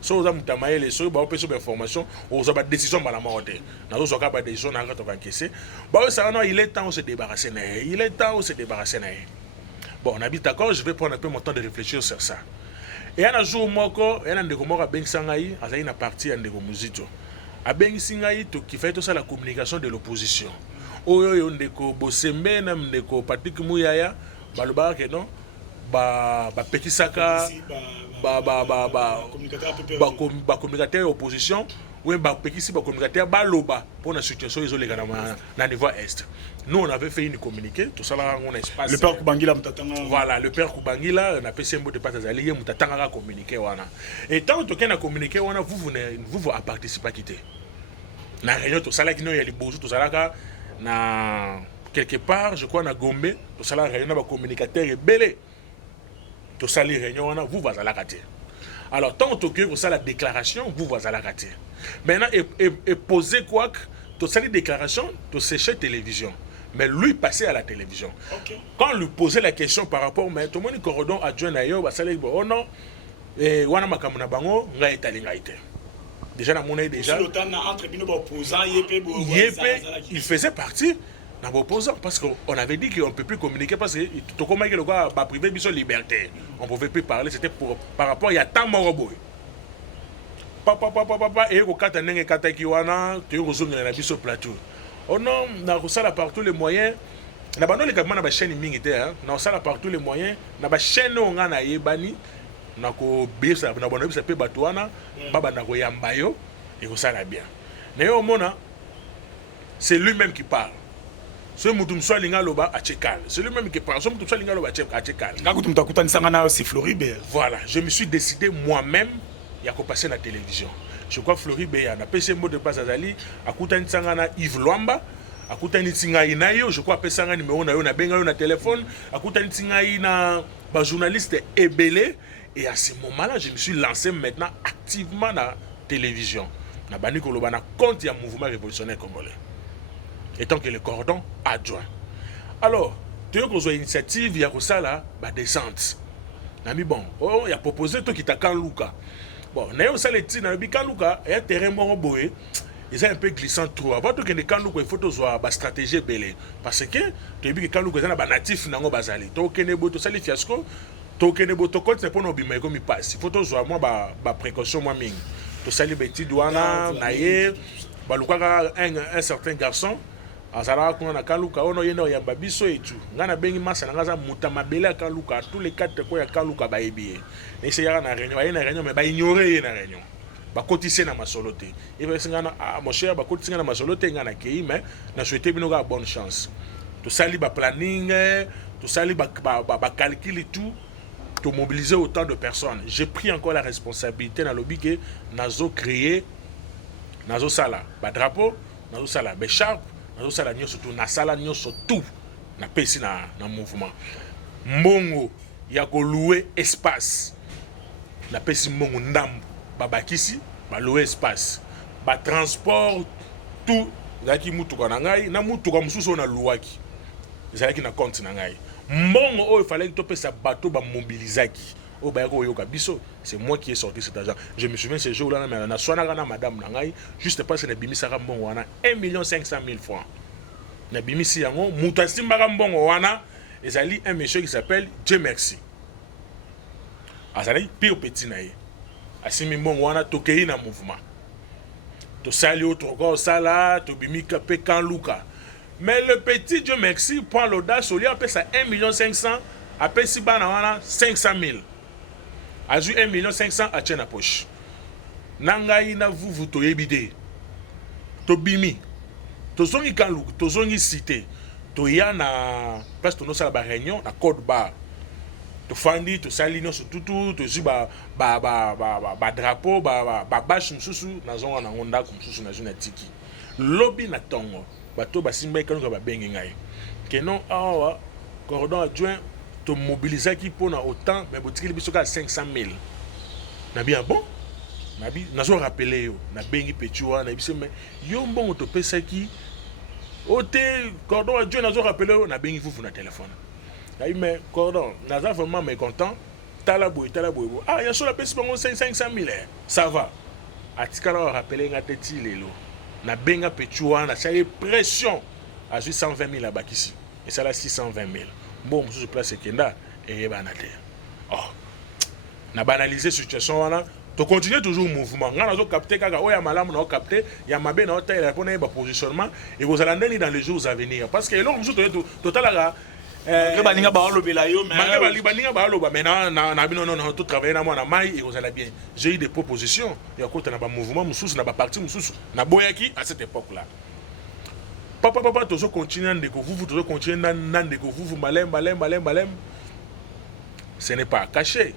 so za mutamaye les so ba opération d'information, on a pas décision ba la morte. Na zo ka ba décision na ka to encaisser. Ba ça non, il est temps de se débarrasser na. Il est temps de se débarrasser na. Bon, on habite d'accord, je vais prendre un peu mon temps de réfléchir sur ça. Et un jour moko, un ndeko moko ben sangai, azali na parti ya ndeko muzito. A ben singai to qui fait tout ça la communication de l'opposition. Oyo ndeko Bosembe na ndeko Patrick Muyaya, baloba ke non ba petit saka communicateur opposition ou ba petit communicateur baloba pour la situation isolée na niveau est. Nous on avait fait une communiqué tout ça là on a espace le père Kubangila mutatanga voilà le père Kubangila on a fait symbole de patazali mutatanga communiqué wana et tant que na communiqué wana vous à participer quitter na réunion tout ça là qui non il y a les beaux tout ça là na quelque part je crois na Gombe tout ça là réunion ba communicateur et belé tout ça les réunions wana vous à la rater. Alors tant que vous ça la déclaration vous à la rater. Maintenant et poser quoi que tout ça les déclarations tout sécher télévision. Mais lui passait à la télévision. Okay. Quand on lui posait la question par rapport mais tout le monde corridor adjoint d'ailleurs bah ça oh non et wana makamuna bango nga etalinga ite. Déjà na monnaie déjà entre bino opposant il faisait partie d'un opposant parce qu'on avait dit qu'on ne peut plus communiquer parce que tout comme le gars va privé de liberté. On ne pouvait plus parler, c'était par rapport à tant moroboy. Papa et au katanenge katakiwana tu rezones na biso plateau. Oh non, na ça partout les moyens. Na bando les gamana ba chaîne mingité hein. Na ça partout les moyens, na ba chaîne nga na yebani na ko bisa na bando bisa pe batwana baba na ko yambayo. et ça va bien. Mais au moment, c'est lui-même qui parle. C'est Moutoumsoa Lingaloba à Tchekal. C'est lui-même qui parle. C'est Moutoumsoa Lingaloba à Tchekal. Voilà, je me suis décidé moi-même il y a passer la télévision. Je crois que Floribé a passé un mot de passe à Zali, à Koutani Sangana Yves Luamba, à Koutani Tsingaï Nayo, je crois que Sangana numéro na benga na téléphone, à Koutani Tsingaï na journaliste Ebele, et à ce moment-là, je me suis lancé maintenant activement dans la télévision. Na bani koloba na compte ya mouvement révolutionnaire congolais. Étant que le cordon adjoint. Alors, tu as une initiative, il y a ça là, descente. Nami bon, il a proposé toi qui t'a Kanlouka. Bon, n'a eu ça les tirs, n'a eu Kanlouka, et un terrain morboé, ils ont un peu glissant trop. Avant que les Kanlouka, il faut avoir une stratégie belée. Parce que tu as vu que Kanlouka, c'est un natif nango bazali. Tu as Kenebo, tu as les fiasco, tu as Kenebo, tu as compte, c'est pas nos bimé comme il passe. Il faut avoir moi ba précaution moi ming. Tu as les petits douana, naïe, un certain garçon. Azara kuna Kanlouka ono yeno ya babiso etu ngana bengi masa ngaza mutamabela Kanlouka tous les quatre ko ya Kanlouka ba ebie et c'est ya na réunion mais ba ignorer na réunion ba kotise na masolote et ba singana mon cher ba kotise na masolote ngana kei mais na souhaiter bino ga bonne chance to sali ba planning to sali ba calcul et tout to mobiliser autant de personnes. J'ai pris encore la responsabilité dans lobby que nazo créer nazo sala ba drapeau nazo sala ba charpe nazo sala nyo surtout na sala nyo surtout na pesi na mouvement mbongo ya ko louer espace na pesi mbongo ndambo babakisi ba louer espace ba transport tout zaki mutuka na ngai na mutuka mususu na louaki zaki na compte na ngai mbongo o il fallait que to pesa bateau ba mobilisaki o ba ko yoka biso. C'est moi qui ai sorti cet argent. Je me souviens ces jours-là, mais na soana na madame nangai juste parce que na bimisa ka mbongo wana 1 500 000 francs. Na bimisi yango mutasi mbaka mbongo wana ezali un monsieur qui s'appelle Dieu merci. Azali pire petit naïe. Asimi mbongo wana tokei na mouvement. To sali autre encore sala to bimika pe Kanlouka. Mais le petit Dieu merci prend l'audace au lieu de ça 1 500 000 après si bana wana 500 000. A eu 1 500 000 à tient na poche. Nangai na vous to yebide. To bimi. To zongi Kanlouka, to zongi cité. To ya na place to no sala ba réunion na code bar. To fandi to sali no so tutu to zu ba drapeau ba bash mususu na zonga na onda ku mususu na zuna tiki. Lobby na tongo. Bato basimba Kanlouka ba bengi ngai. Que non awa cordon adjoint to mobiliser qui pour autant mais boutique biso ka 500 000 na bien bon na bi nazo rappeler yo na bengi petua na biso mais yo mbongo to pesa ki ote cordon adjoint nazo rappeler yo na bengi fufu na téléphone na mais cordon naza vraiment mécontent talaboy ah ya so la pesa bango 500 000 ça va atikala rappeler ngateti lelo na benga petua na chaque pression à 120 000 à bakisi et ça là 620 000. Bon, je place Kenda et banate. Oh, na banaliser situation wana. To continuer toujours le mouvement. On a capté kaka oya malamu na capté, ya mabe na hôtel répondre à positionnement et vous allez dans les jours à venir parce que là on joue total baninga ba lobela yo mais baninga ba loba mais na bino non tout travailler na moi na mai et vous allez bien. J'ai eu des propositions, il y a côté na ba mouvement mususu na ba parti mususu na boyaki à cette époque là. Papa, toujours continuer de vous, toujours continuer de vous, malem. Ce n'est pas caché.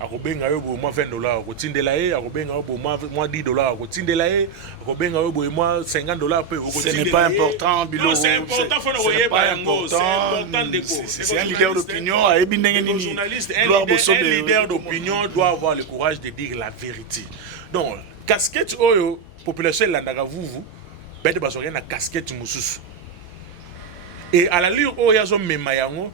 Akobenga yo bo moins $20, akotindela ye, akobenga yo bo moins $10, akotindela ye, akobenga yo bo moins $50 peu, ce n'est pas important, Bilo. Non, c'est important, faut c'est pas important, c'est un leader d'opinion, un leader d'opinion doit avoir le courage de dire la vérité. Donc, casquette oyo population landaka vous bête basoria na casquette mususu et à la lieu où il y a son memayango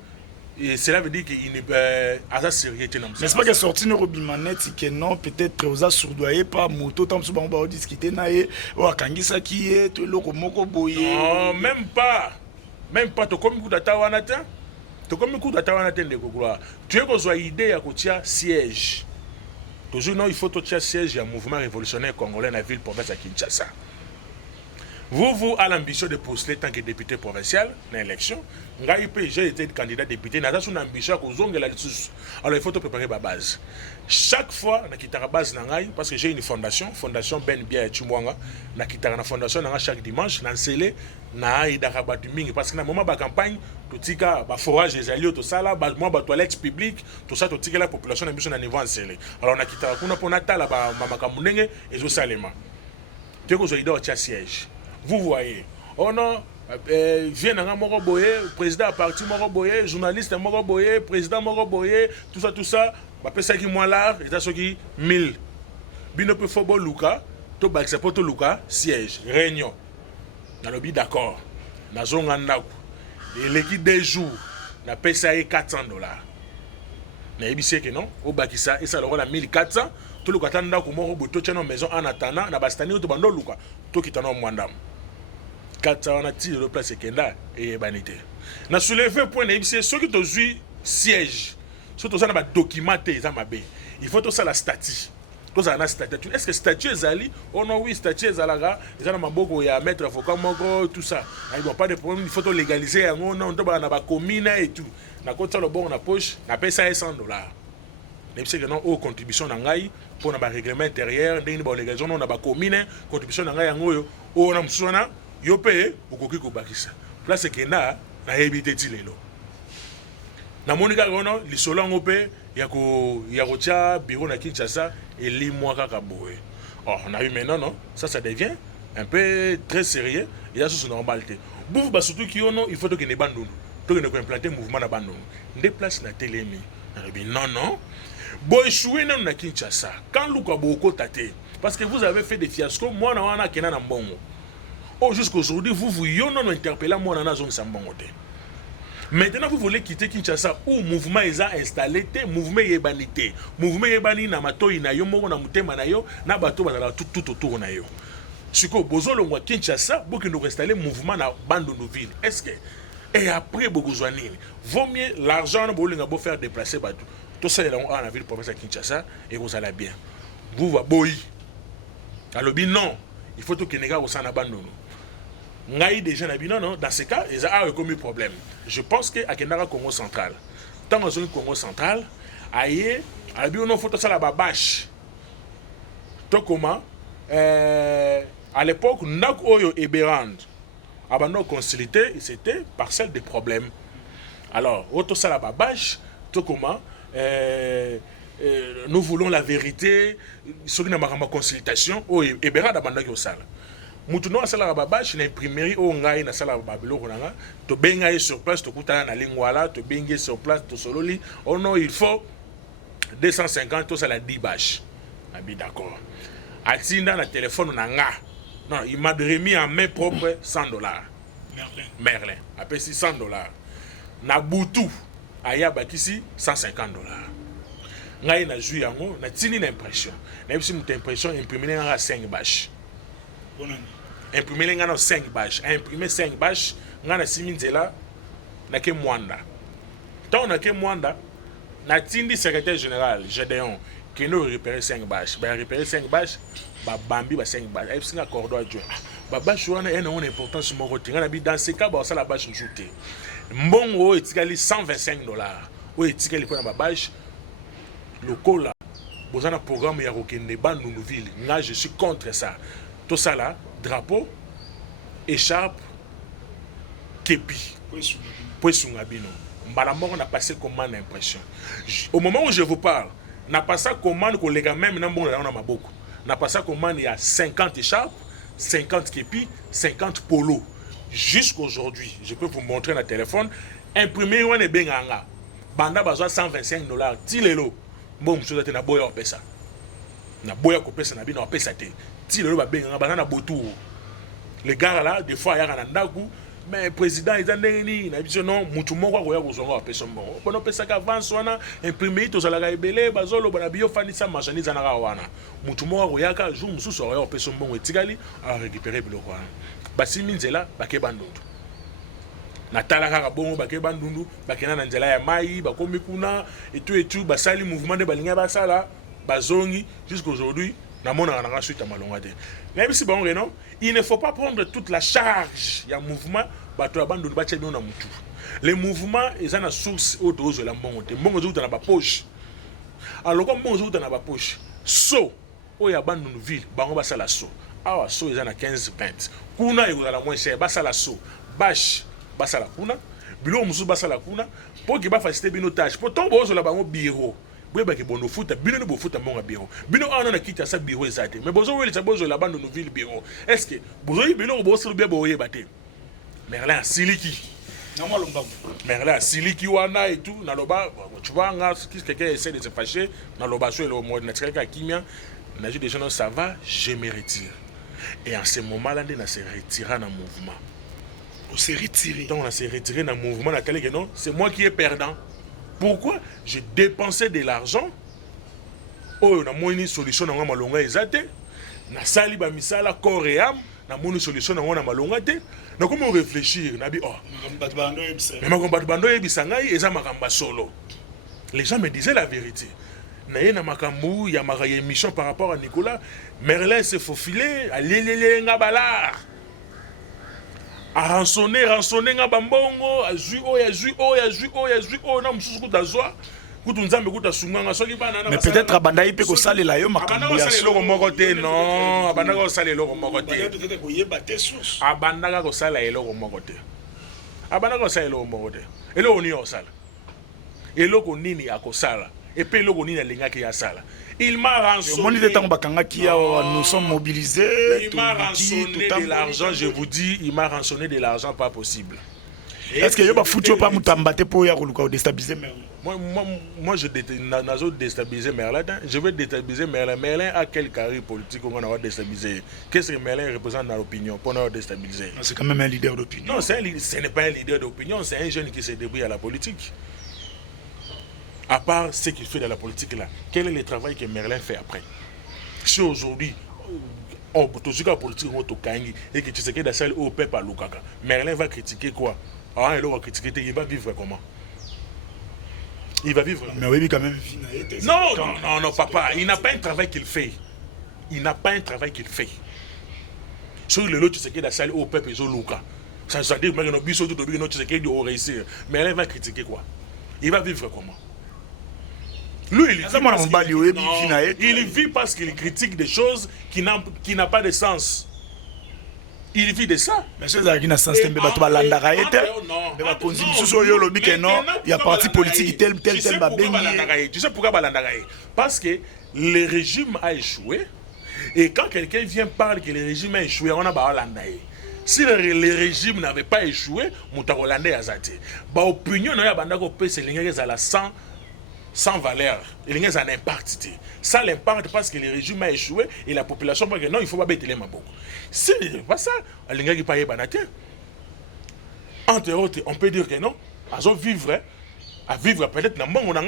et cela veut dire qu'il n'est pas sérieux. N'est-ce pas que sorti nos robimanette que non peut-être aux a sourdoyé pas moto tant que on va discuter naé ou akangisa qui est tout loko moko boye non même pas to comme coup d'atawana ta to comme coup d'atawana te ndeko gloire tu es besoin idée ya kotia siège toujours non il faut to tia siège ya mouvement révolutionnaire congolais na ville province à Kinshasa. Vous avez l'ambition de postuler tant que député provincial dans l'élection. J'ai été candidat député, j'ai une ambition de la alors il faut préparer ma base. Chaque fois, je quitte la base, parce que j'ai une fondation Ben Bia et Chumwanga, je quitte la fondation chaque dimanche, je suis parce que dans le moment de la campagne, tout le forage des alliés, tout ça, moi, toilette publique, tout ça, toute la population a besoin de niveau encelé. Alors on a quitté la pour Natal, et je suis allé. Tu as un siège. Vous voyez, oh non, vient un Moroboye, président parti Moroboye, journaliste Moroboye, président Moroboye, tout ça, après ça qui moi là, et ça qui 1000. Bino peut faire Luka, to ba accepte Luka, siège, réunion. Dans le but d'accord. Dans zone en et l'équipe des jours, na pesa $400. Na ebisé que non, au bakisa et ça le rôle à 1400, tout le katanda ko moro boto tchano maison en attendant na bastani to bando Luka, to kitana mwandam. 400 on a tiré le place Kenda et banité. Na soulevé point c'est ceux qui te jouent siège. Surtout ça na documenté ça mabé. Il faut tout ça la statut. Tout ça na statut. Est-ce que statut ezali? Oh non oui, statut ezalaga, ça na maboko ya mettre avocat moko tout ça. Il n'y a pas de problème, il faut tout légaliser on non to ba na ba commune et tout. Na côté le bon na poche, na paye ça $100. Mais c'est que non aux contribution na ngai pour na ba règlement intérieur, ndenge ba légalisation non na ba commune, contribution na ngai ngoyo. Oh na msona yo paye okoki kobakisa place Kenda na ebité tilelo na monika kono lisolo ngo pe ya kotia bureau na Kinshasa et limwa kaka boye. Oh on a eu maintenant non ça devient un peu très sérieux et là c'est normalité bouf ba surtout ki ono il faut que ne bandonu to que ne ko implanter mouvement na bandonu déplace na telemi non boy choué na Kinshasa quand luka boko tate parce que vous avez fait des fiascos moi na wana kena na mbongo. Oh, jusqu'aujourd'hui, vous interpellez moi dans la zone Sambangote. Maintenant, vous voulez quitter Kinshasa où le mouvement est installé, le mouvement est banité. Le mouvement est banni, na mato ina yo, mo na mutema na yo, na bato bazala tout autour na yo. Ce que vous voulez Kinshasa, vous nous installer le mouvement na Bandundu-ville. Est-ce que et après beaucoup zoanine, vaut mieux l'argent pour vous faire déplacer bateau. Tout ça est dans la ville province à Kinshasa et vous allez bien. Vous va boy. Alors non, il faut que les gars au sein abandonnent. Déjà non, dans ce cas, ils ont commis problème. Je pense que à Kendara Congo central, dans la zone Congo central, aïe, à la photo ça la babache. Donc comment à l'époque, nak oyo et Bérand, abandon consulté, c'était parcelle de problèmes. Alors, auto ça la babache, tout comment nous voulons la vérité, ce qui n'a pas consultation, et Bérand abandon au salle. Mutuno asala la babache na imprimerie o ngai na sala babilo konanga to benga sur place to kutana na lingwala to benga sur place to sololi oh non il faut 250 to sala 10 bâches abi d'accord atinda na téléphone na nga non il m'a remis en main propre $100 Merlin après $600 na butu aya bakisi $150 ngai na jou yango na tini na impression na bisi muta impression imprimer na 5 bâches. Imprimer les 5 bâches. Imprimer 5 bâches, on a 6 000 là, na ke Mwanda. Tant on a ke Mwanda, na tindi secrétaire général, Gédéon, qui nous repérer 5 bâches. Ben repérer 5 bâches, ba bambi ba 5 bâches. Et puis c'est un cordon à Dieu. Ba bâche on a une importance mon côté. Dans ce cas, ba ça la bâche joutée. Mbongo etikali $125. O etikali pour la bâche. Le cola. Vous avez un programme ya kokende Bandundu ville. Là je suis contre ça. Tout ça là, drapeau, écharpe, képi, poissungabino. Mbalamor on a passé commande d'impression. Au moment où je vous parle, n'a pas ça commande que les gars même n'a bon on a beaucoup. N'a pas ça commande il y a 50 écharpes, 50 képi, 50 polos. Jusqu'aujourd'hui, je peux vous montrer dans le téléphone, imprimé on est benganga. Banda besoin $125. Tilelo. Bon monsieur na boya opesa. Na boya kopesa na bino opesa te. Le banana botou. Les gars là, des fois, il y a un ndaku, mais le président, il a dit non, Moutoumoko, il y a un peu de temps. On a fait qu'avance, on a imprimé tout ça, on a belé, bazolo, on a biofanisa, marchandise, on a wana. Moutoumoko, il y a un jour, on a fait son bon et tigali, on a récupéré le roi. Basi minzela, baké bandundu. Natala kaka bongo baké bandundu, bakena na nzela ya mai, bakomi kuna, et tout, basali mouvement de balinga basala, bazongi, jusqu'aujourd'hui. na mona na suite à malonga te mais si bon non il ne faut pas prendre toute la charge ya mouvement bato abandonne ba tchebino na mutu les mouvements ils ont une source au dose la mbongo te mbongo zo na ba poche alors comme mbongo zo na ba poche so o ya abandonne ville bango ba sala so awa so ils ont 15 20 kuna ezala moins cher ba sala so bash ba sala kuna bilo musu ba sala kuna pour que ba faciliter bino tâche pour tomber zo la bango bureau boye ba ke bono futa bino ne bo futa mbonga bureau bino ana na kita sa bureau ezate mais bozo weli sa bozo la abandonne ville bureau est-ce que bozo bino bo so bien boye baté Merlin siliki Merlin siliki wana et tout na loba tu vois nga quelqu'un essaie de se fâcher na loba so le mode naturel ka kimia na dit des gens ça va je me retire et en ce moment là on s'est retiré dans mouvement on s'est retiré donc on s'est retiré dans mouvement na telle que non c'est moi qui est perdant pourquoi j'ai dépensé de l'argent oh na moi une solution na malonga ezate na sali ba misala corps et âme na moni solution na malonga te na comment réfléchir na bi oh mais ma combat bando ebisa ngai eza makamba solo les gens me disaient la vérité na ye na makambu ya maka émission par rapport à Nicolas Merlin s'est faufilé à lelele nga bala a rançonner nga bambongo a zui na mususu kutazwa kutu nzambe kutasunganga soki bana mais peut-être abanda ipe ko salela yo makambu ya solo moko te non abanda ko salela ko moko te peut-être ko yeba te source abanda ko salela eloko moko te abanda ko salela eloko moko te eloko ni osala eloko nini akosala et puis eloko nini alingaki ya sala il m'a rançonné moni de tango bakanga kia nous sommes mobilisés il m'a rançonné de l'argent je vous dis il m'a rançonné de l'argent pas possible. Est-ce que yoba foutu pas mutambate pour ya koluka déstabiliser Merlin? Moi je déstabiliser Merlin. Je veux déstabiliser Merlin. Merlin a quel carré politique qu'on va déstabiliser? Qu'est-ce que Merlin représente dans l'opinion pour nous déstabiliser? C'est quand même un leader d'opinion. Non, ce n'est pas un leader d'opinion, c'est un jeune qui se débrouille à la politique. À part ce qu'il fait dans la politique là, quel est le travail que Merlin fait après? Si aujourd'hui on peut la politique et que tu sais que dans celle au peuple à Lukaka, Merlin va critiquer quoi? Ah, il va critiquer, il va vivre comment? Il va vivre. Mais oui, quand même. Non, papa, il n'a pas un travail qu'il fait. Il n'a pas un travail qu'il fait. Sur le lot, tu sais que dans celle au peuple ils ont Luka. Ça veut dire que tu sais qu'il doit réussir. Merlin va critiquer quoi? Il va vivre comment? Lui, il vit parce qu'il critique des choses qui n'ont pas de sens. Il vit de ça. Mais c'est ça qui n'a sens. Il y a parti politique tel. Tu sais pourquoi Balandagaye? Parce que le régime a échoué. Et quand quelqu'un vient parler que le régime a échoué, on a Balandagaye. Si le régime n'avait pas échoué, Moutarolandais a zate. L'opinion n'a pas de la sans valeur, il y a un impact. Ça l'impact parce que le régime a échoué et la population pense que non, il ne faut pas bêter les maboko. Si ce n'est pas ça, il y a pas banate. Entre autres, on peut dire que non, à vivre peut-être dans le monde.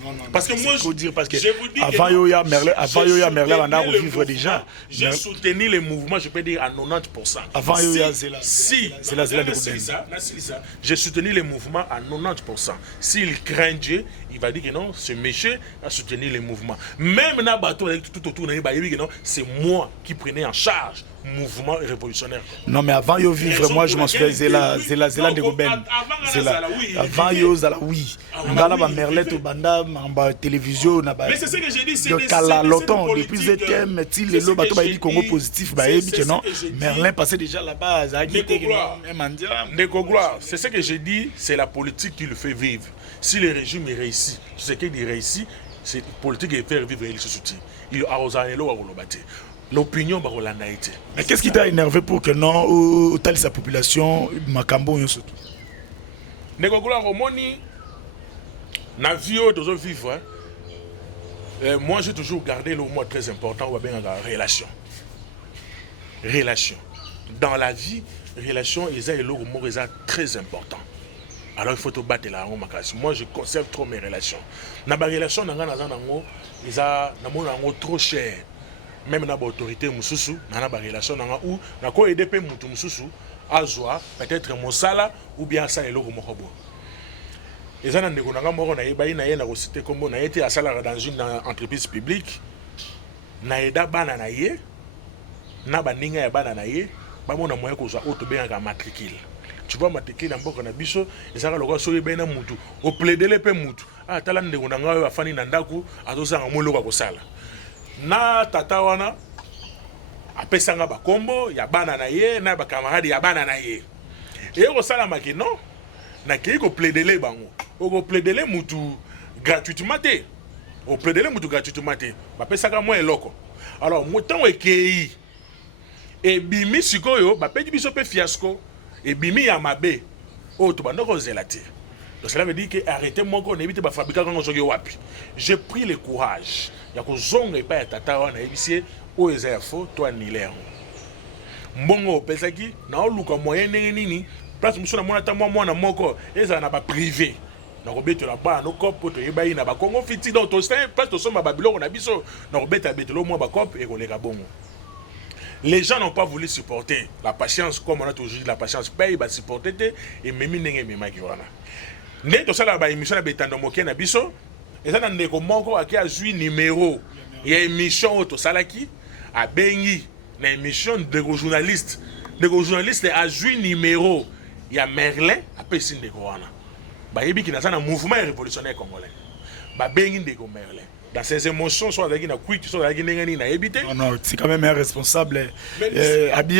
Non, parce que moi, je vous dis avant Yoya Merlin, on a revivre déjà. J'ai soutenu les mouvements, je peux dire à 90%. Avant Yoya j'ai soutenu les mouvements à 90%. S'il craint Dieu, il va dire que non, ce méchant a soutenu les mouvements. Même dans bateau tout autour, c'est moi qui prenais en charge le mouvement révolutionnaire. Non, mais avant yo vivre, moi je m'en souviens, Zéla de Goben. Avant yo Zala, oui. Ngala ba Merlin to banda en télévision na ba. Mais c'est ce que j'ai dit, c'est longtemps depuis le thème, le lo bato ba dit Congo positif ba ebi que non. Merlin passait déjà là-bas, Ndeko Gloire, c'est ce que j'ai dit, c'est la politique qui le fait vivre. Si le régime réussit, ce qu'il réussit, c'est la politique qui fait vivre il se soutient. Il a osé lo rolobate. L'opinion barolanda été. Mais qu'est-ce qui t'a énervé pour que non ou telle sa population makambo yo surtout? Ndeko Gloire omoni na vie de vivre. Moi j'ai toujours gardé le mot très important ou bien la relation. Relation. Dans la vie, relation est très important. Alors il faut te battre là. Moi je conserve trop mes relations. Na ba relation nanga nango eza na mona ngo trop cher. Même na ba autorité mususu na ba relation nanga ou na ko aider pe mutu mususu azwa peut-être mosala ou bien ça eloko moko bo. Ezana ndeko nanga moko na yebai na ye na ko citer comme na été à sala dans une entreprise publique. na eda bana na ye na baninga ya bana na ye bamona moyen kozwa oyo tobengaka matricule. Tu vois matricule na mboka na biso ezalaka lokola soki ebei na mutu opledele mpe mutu tala ndeko na ngai oyo afandi na ndako azozanga moloko ya kosala na tata wana apesanga bakombo ya bana na ye na bakamarade ya bana na ye eye kosalamaki non nakei kopledele bango okopledele mutu gratuitement te opledele mutu gratuitement te bapesaka mwa eloko. Alors ntango ekei ebimi sikoyo bapeki biso mpe fiasco ebimi ya mabe oyo tobanda kozela te. Donc cela veut dire que arrêtez moko na ebite bafabrika kango soki wapi. J'ai pris le courage ya kozonga epai ya tata wana ebisie oyo eza ya fo to anile yango mbongo opesaki na oluka moyen ndenge nini place mosusu na mona ata mwana moko ezala na baprivé na kobetela bana nokope toyebai na bakongo fiti donc place tosomba babiloko na biso na kobeta betelo mwa bakope ekoleka bongo. Les gens n'ont pas voulu supporter la patience, comme on a toujours dit, la patience paye, bah supporter et même n'engagez même qui voilà. Né tout ça là bah émission na betando moké na biso, et ça dans des commentaires à qui a joué numéro, il y a émission tout ça là qui a bengi na émission de journalistes a joué numéro, il y a Merlin a pesé de Corona. Bah yebi qui na ça na mouvement révolutionnaire congolais, bah bengi de Merlin. Dans ses émotions, soit avec une quick, soit avec une évité. Non, non, c'est quand même un responsable.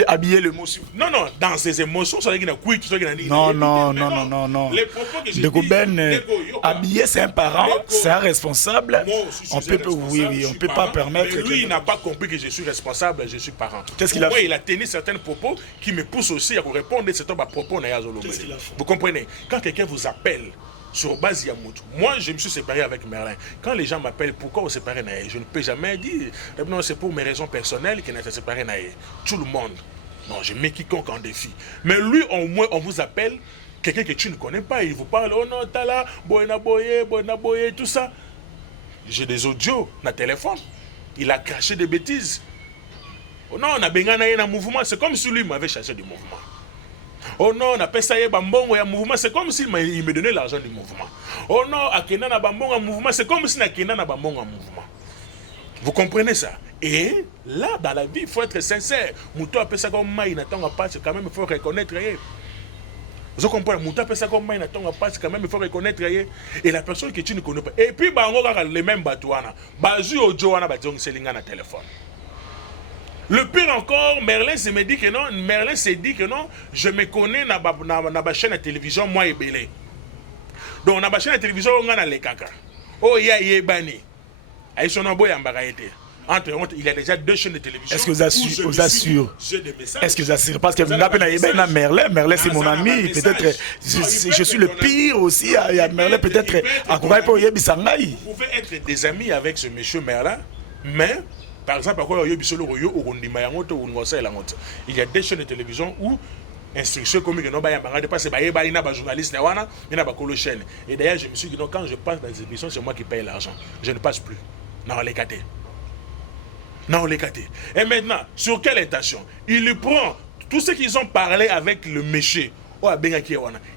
Habiller le mot sur. Non, non, dans ses émotions, soit avec une quick, soit avec une non, non, non, non, non, non. Les propos que je dis. Habiller, c'est un parent, c'est un responsable. On peut, oui, oui, on peut pas permettre. Mais lui, il n'a pas compris que je suis responsable, je suis parent. Qu'est-ce qu'il a fait? Il a tenu certains propos qui me poussent aussi à répondre à certains propos. Qu'est-ce qu'il a fait? Vous comprenez? Quand quelqu'un vous appelle, sur base Yamout. Moi, je me suis séparé avec Merlin. Quand les gens m'appellent, pourquoi on s'est séparé naïe, je ne peux jamais dire. Non, c'est pour mes raisons personnelles qu'il s'est séparé naïe. Tout le monde. Non, je mets quiconque en défi. Mais lui, au moins, on vous appelle quelqu'un que tu ne connais pas. Il vous parle, oh non, t'as là, boyna boye, tout ça. J'ai des audios dans le téléphone. Il a craché des bêtises. Oh non, on a benganaïe dans le mouvement. C'est comme si lui m'avait chassé du mouvement. Oh non, on a fait ça, bambongo ya mouvement, c'est comme s'il me donnait l'argent du mouvement. Oh non, akena na bambongo en mouvement, c'est comme si akena na bambongo en mouvement. Vous comprenez ça? Et là, dans la vie, il faut être sincère. Mouto a fait ça comme maï, n'attend pas, quand même, il faut reconnaître. Vous comprenez? Mouto a fait ça comme maï, n'attend pas, quand même, il faut reconnaître. Et la personne que tu ne connais pas. Et puis, bango, les mêmes batouana. Bazu au Joana, batouana, c'est l'inga na téléphone. Le pire encore, Merlin se me dit que non, Merlin se dit que non, je me connais dans ma chaîne de télévision, moi et Belé. Donc, dans ma chaîne de télévision, on a les caca. Oh, il y a Yébani. Ils sont en boy en bagaïté. Entre autres, il y a déjà 2 chaînes de télévision. Est-ce que vous assurez? Est-ce que vous assurez? Parce que vous m'appelez Merlin. Merlin, c'est mon ami. Peut-être, je suis le pire aussi. Il y a Merlin, peut-être. Vous pouvez être des amis avec ce monsieur Merlin, mais. Par exemple, il y a des chaînes de télévision où instruction comme que non ba yamba parce que ba ina ba journaliste wana ina ba kolo chaîne. Et d'ailleurs, je me suis dit non, quand je passe dans les émissions, c'est moi qui paye l'argent. Je ne passe plus. Non, les caté. Non, les caté. Et maintenant, sur quelle intention? Il prend tout ce qu'ils ont parlé avec le monsieur.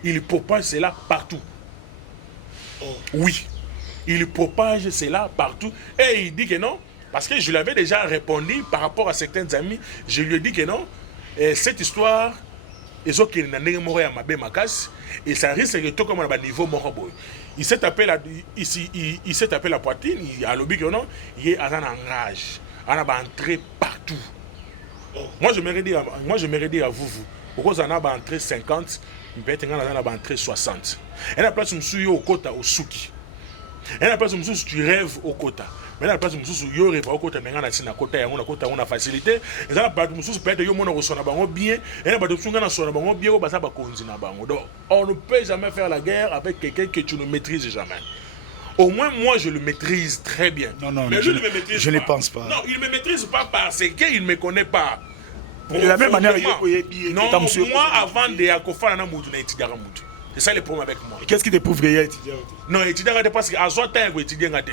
Il propage cela partout. Oui. Il propage cela partout et il dit que non. Parce que je lui avais déjà répondu par rapport à certains amis, je lui ai dit que non, cette histoire, et ça risque de tout comme à niveau moroboy. Il s'est tapé la poitrine, il a lobby que non, il est en rage, on a entré partout. Moi je m'aurais dit à vous, pourquoi on a entré 50, peut-être on a entré 60. Et la place où je suis au quota au souki. Et la place où tu rêves au quota. Mais la place où tu rêves au quota, mais on a quota, on a facilité. Et la place où tu peux yo mona resona bango bien. Et la place où tu resona bango bien, basa ba konzina bango. Donc on ne peut jamais faire la guerre avec quelqu'un que tu ne maîtrises jamais. Au moins moi je le maîtrise très bien. Non, non, mais je ne pense pas. Non, il ne me maîtrise pas parce qu'il ne me connaît pas. De la même manière, non, moi avant de Akofana na mutu na etidiaka mutu. C'est ça le problème avec moi. Qu'est-ce qui te prouve qu'il y a étudiant? Non, étudiant parce que à ce temps il y a étudiant ngate.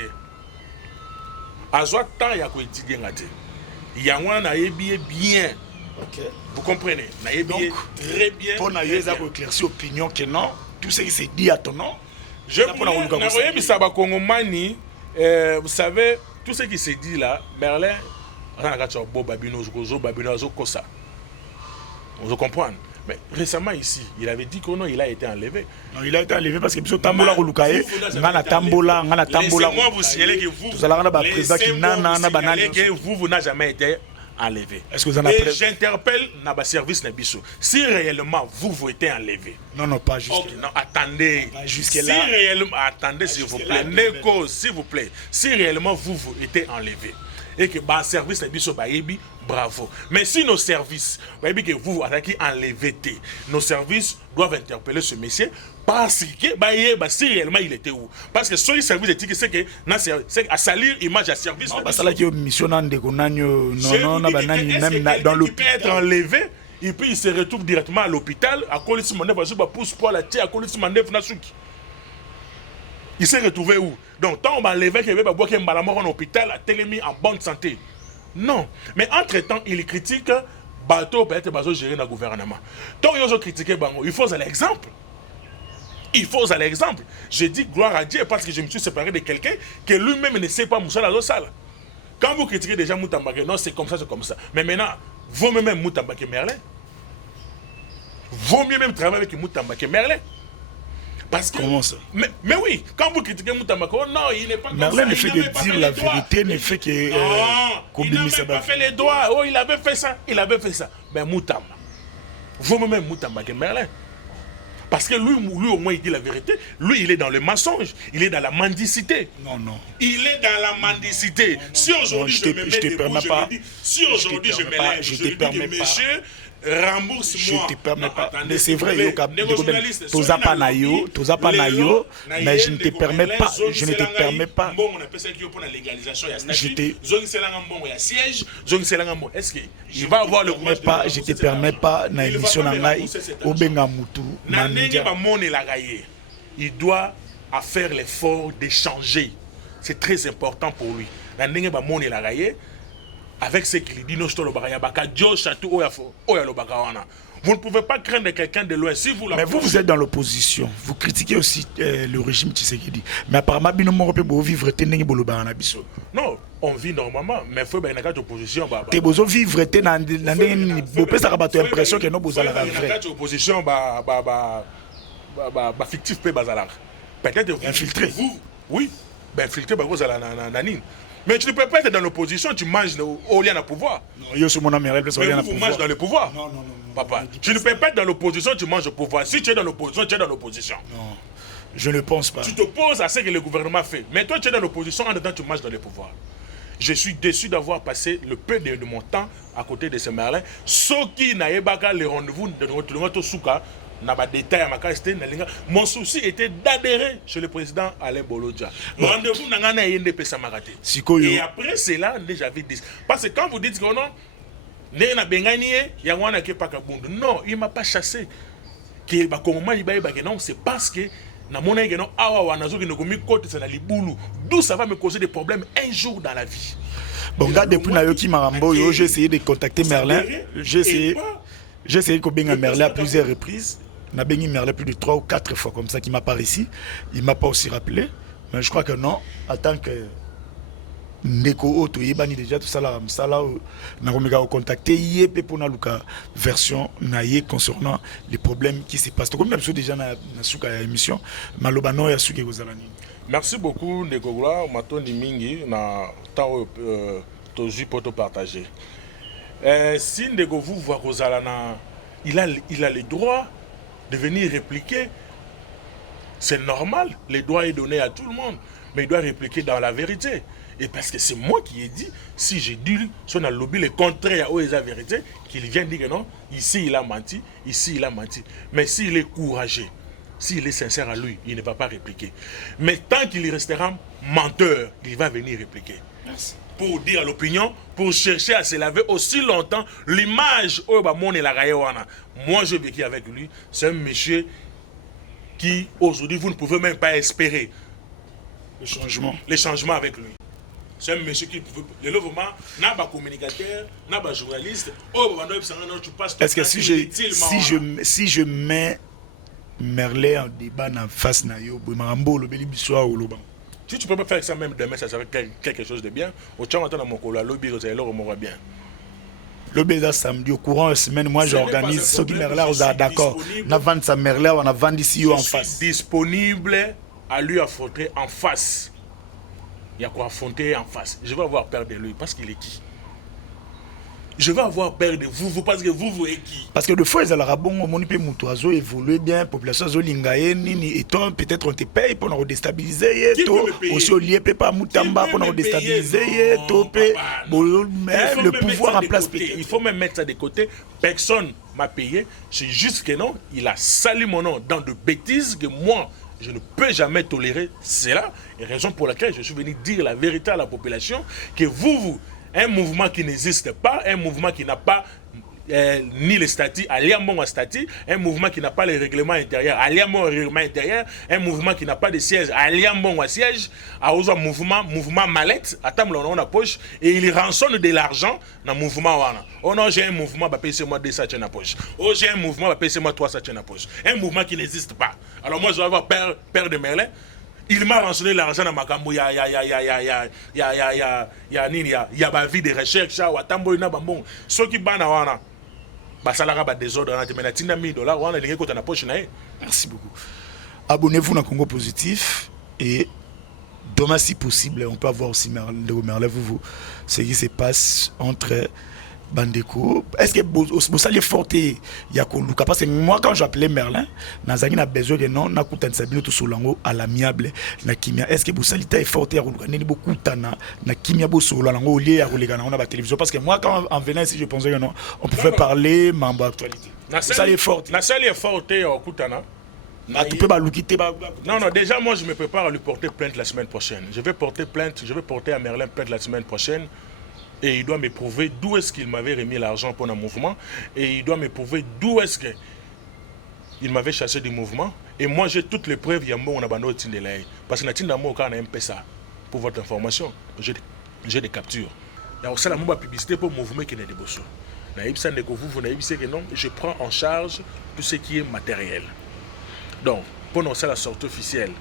À ce temps il y a étudiant ngate. Il y a un na bien. OK. Vous comprenez? Na bien très bien. Pour na yeza ko éclaircir opinion que non, tout ce qui s'est dit à ton nom. Je vous savez, tout ce qui s'est dit là, Merlin Vous comprenez? Mais récemment ici, il avait dit que non, il a été enlevé. Non, il a été enlevé parce que Biso Tambola Rolukaye, Ngana Tambola. Laissez-moi vous signaler que vous n'avez jamais été enlevé. Est-ce que vous en avez Et j'interpelle Naba Service Nabiso. Si réellement vous êtes enlevé. Non, pas jusque okay, non, attendez. Jusque si là. Réellement, attendez s'il vous plaît. Négo, s'il vous plaît. Si réellement vous êtes enlevé. Et que le service Nabiso Bayebi, bravo. Mais si nos services, vous avez enlevé, nos services doivent interpeller ce monsieur parce que si réellement il était où. Parce que sur les services éthiques, c'est que à salir image à service. Non, parce que mission dans le peut être enlevé. Et puis il se retrouve directement à l'hôpital. À Colis Mandev, à Colis Mandev Nasuki. Il s'est retrouvé où? Donc, tant on m'a enlevé qu'il y avait un en hôpital, à Télémi en bonne santé. Non. Mais entre-temps, il critique bateau peut-être bateau géré dans le gouvernement. Tant qu'ils ont critiqué Bango, il faut aller l'exemple. Il faut aller l'exemple. J'ai dit gloire à Dieu parce que je me suis séparé de quelqu'un que lui-même ne sait pas moussa dans l'eau sale. Quand vous critiquez déjà Moutambake, non, c'est comme ça, c'est comme ça. Mais maintenant, vaut mieux même Moutambake Merlin. Vaut mieux même travailler avec Moutambake Merlin. Parce que, comment ça? Mais oui, quand vous critiquez Moutambako, non, il n'est pas comme Merlin ça. ne fait que dire la vérité, ne fait que... il n'a même pas fait les doigts. Oh, il avait fait ça, il avait fait ça. Ben Moutamba. Vous-même Moutambake Merlin. Parce que lui, au moins, il dit la vérité. Lui, il est dans le mensonge. Il est dans la mendicité. Non. Il est dans la mendicité. Non. Si aujourd'hui, je me mets debout, je me dis... Si aujourd'hui, je me lève, je te permets pas. Monsieur... rembourse-moi. Je te permets pas. Mais c'est vrai, Toza Panayo, mais je ne te permets pas. Je ne te permets pas. Est-ce qu'il va avoir le courage? Je te permets pas. Na émission Nangai, Obenga Moutou. Il doit faire l'effort d'échanger. C'est très important pour lui. Avec ce qu'il dit, vous ne pouvez pas craindre quelqu'un de loin. Si vous mais vous êtes dans l'opposition. Vous critiquez aussi le régime Tshisekedi. Mais apparemment, vous vivre non, on vit normalement. Mais il faut bien une opposition. Vous vivre l'impression que nous sommes la vraie. Opposition, fictif, peut-être infiltré. Vous, oui, infiltré, mais tu ne peux pas être dans l'opposition, tu manges au lien à pouvoir. Non, vous mangez dans le pouvoir. Non. Papa, tu ne peux pas être dans l'opposition, tu manges au pouvoir. Si tu es dans l'opposition, tu es dans l'opposition. Non, je ne pense pas. Tu t'opposes à ce que le gouvernement fait. Mais toi, tu es dans l'opposition, en dedans, tu manges dans le pouvoir. Je suis déçu d'avoir passé le peu de mon temps à côté de ces Merlin. Ceux qui n'avaient pas les rendez-vous de notre souka, mon souci était d'adhérer chez le président Alain Bolodja. Rendez-vous et après cela, j'avais dit. Parce que quand vous dites que non, non, il ne m'a pas chassé. Non, c'est parce que d'où ça va me causer des problèmes un jour dans la vie. Bon, gars, depuis Nayoki Marambo, j'ai essayé de contacter Merlin. J'ai essayé de benga Merlin à plusieurs reprises. On a béni Merlin plus de 3 ou 4 fois comme ça, qui m'a pas réussi. Il ne m'a pas aussi rappelé. Mais je crois que non. En tant que Ndeko Oto, il bani déjà tout ça là. On a contacté hier pour la version concernant les problèmes qui se passent. Comme nous déjà dans la émission, Malobano et Asuke Gozalani. Merci beaucoup, Ndeko Goula. Maton Mingi, na temps tozu pour te partager. Si Ndeko vous voit Gozalana, il a le droit de venir répliquer. C'est normal, le droit est donné à tout le monde, mais il doit répliquer dans la vérité. Et parce que c'est moi qui ai dit, si j'ai dit, si on a lobby le contraire à la vérité, qu'il vient dire que non, ici il a menti, ici il a menti. Mais s'il est courageux, s'il est sincère à lui, il ne va pas répliquer. Mais tant qu'il restera menteur, il va venir répliquer. Merci. Pour dire l'opinion, pour chercher à se laver aussi longtemps l'image où moi j'ai vécu avec lui, c'est un monsieur qui aujourd'hui vous ne pouvez même pas espérer les changements avec lui. C'est un monsieur qui pouvait le levement n'a pas communicateur, n'a pas journaliste. Est-ce que si je mets Merlin en débat en face na yo, Marambo le beli bisoa ou loban. Si tu peux pas faire ça même demain, ça serait quelque chose de bien. Au Tchang, dans mon colo, lobby, vous allez le remonter bien. Le bêta samedi, au courant de la semaine, moi j'organise ce qui merla, on est d'accord. On a vendu sa merla, on a vendu ici en face. Disponible à lui affronter en face. Il y a quoi affronter en face. Je vais avoir peur de lui parce qu'il est qui? Je vais avoir peur de vous parce que vous êtes qui? Parce que de fois, ils ont bon, mon pays moutoiseau évolue bien, population zolingaye, nini, et toi, peut-être on te paye pour nous redéstabiliser, aussi au lieu pas moutamba pour nous redéstabiliser, mais le pouvoir en place. Il faut même mettre ça de côté. Personne m'a payé. C'est juste que non, il a sali mon nom dans de bêtises que moi, je ne peux jamais tolérer cela. Et raison pour laquelle je suis venu dire la vérité à la population que un mouvement qui n'existe pas, un mouvement qui n'a pas ni les statuts, alliément à statut, un mouvement qui n'a pas les règlements intérieurs, alliément au règlement intérieur, un mouvement qui n'a pas de siège, alliément à siège, à un mouvement mallette, à table on a poche, et il rançonne de l'argent dans le mouvement. Oh non, j'ai un mouvement, c'est moi 2 sachets dans poche. Oh, j'ai un mouvement, c'est moi 3 sachets dans poche. Un mouvement qui n'existe pas. Alors moi, je vais avoir peur de Merlin. Il m'a rançonné l'argent dans ma cambo, il y a ma vie de recherche, watambo ina bambon. Ceux qui bana wana, basalara ba désordre, on a maintenant $10,000, on a lingué côté na poche nae. Merci beaucoup. Abonnez-vous dans Congo Positif et demain si possible, on peut avoir aussi Merlin, vous ce qui se passe entre Bandeko. Est-ce que vous allez forter Yakoluka? Parce que moi, quand j'appelais Merlin, Nazaki n'a besoin de non, n'a coûté un sabino tout solango à l'amiable, na kimia. Est-ce que vous allez forter Yakoluka? N'est beaucoup tana, na kimia bo solango au lieu Yakoluka, on a la télévision. Parce que moi, quand en venant ici, je pensais que non, on pouvait parler, mambo actualité. Vous allez forter. Vous allez forter Yakutana. Non, déjà, moi, je me prépare à lui porter plainte la semaine prochaine. Je vais porter à Merlin plainte la semaine prochaine. Et il doit me prouver d'où est-ce qu'il m'avait remis l'argent pour un mouvement. Et il doit me prouver d'où est-ce qu'il m'avait chassé du mouvement. Et moi, j'ai toutes les preuves. Il y a un on a abandonné Tindelay. Parce que Natindamo, quand on a un peu ça, pour votre information, j'ai des captures. Il y a aussi la publicité pour le mouvement qui n'est pas de bosso. Je prends en charge tout ce qui est matériel. Donc, pour nous, c'est la sortie officielle.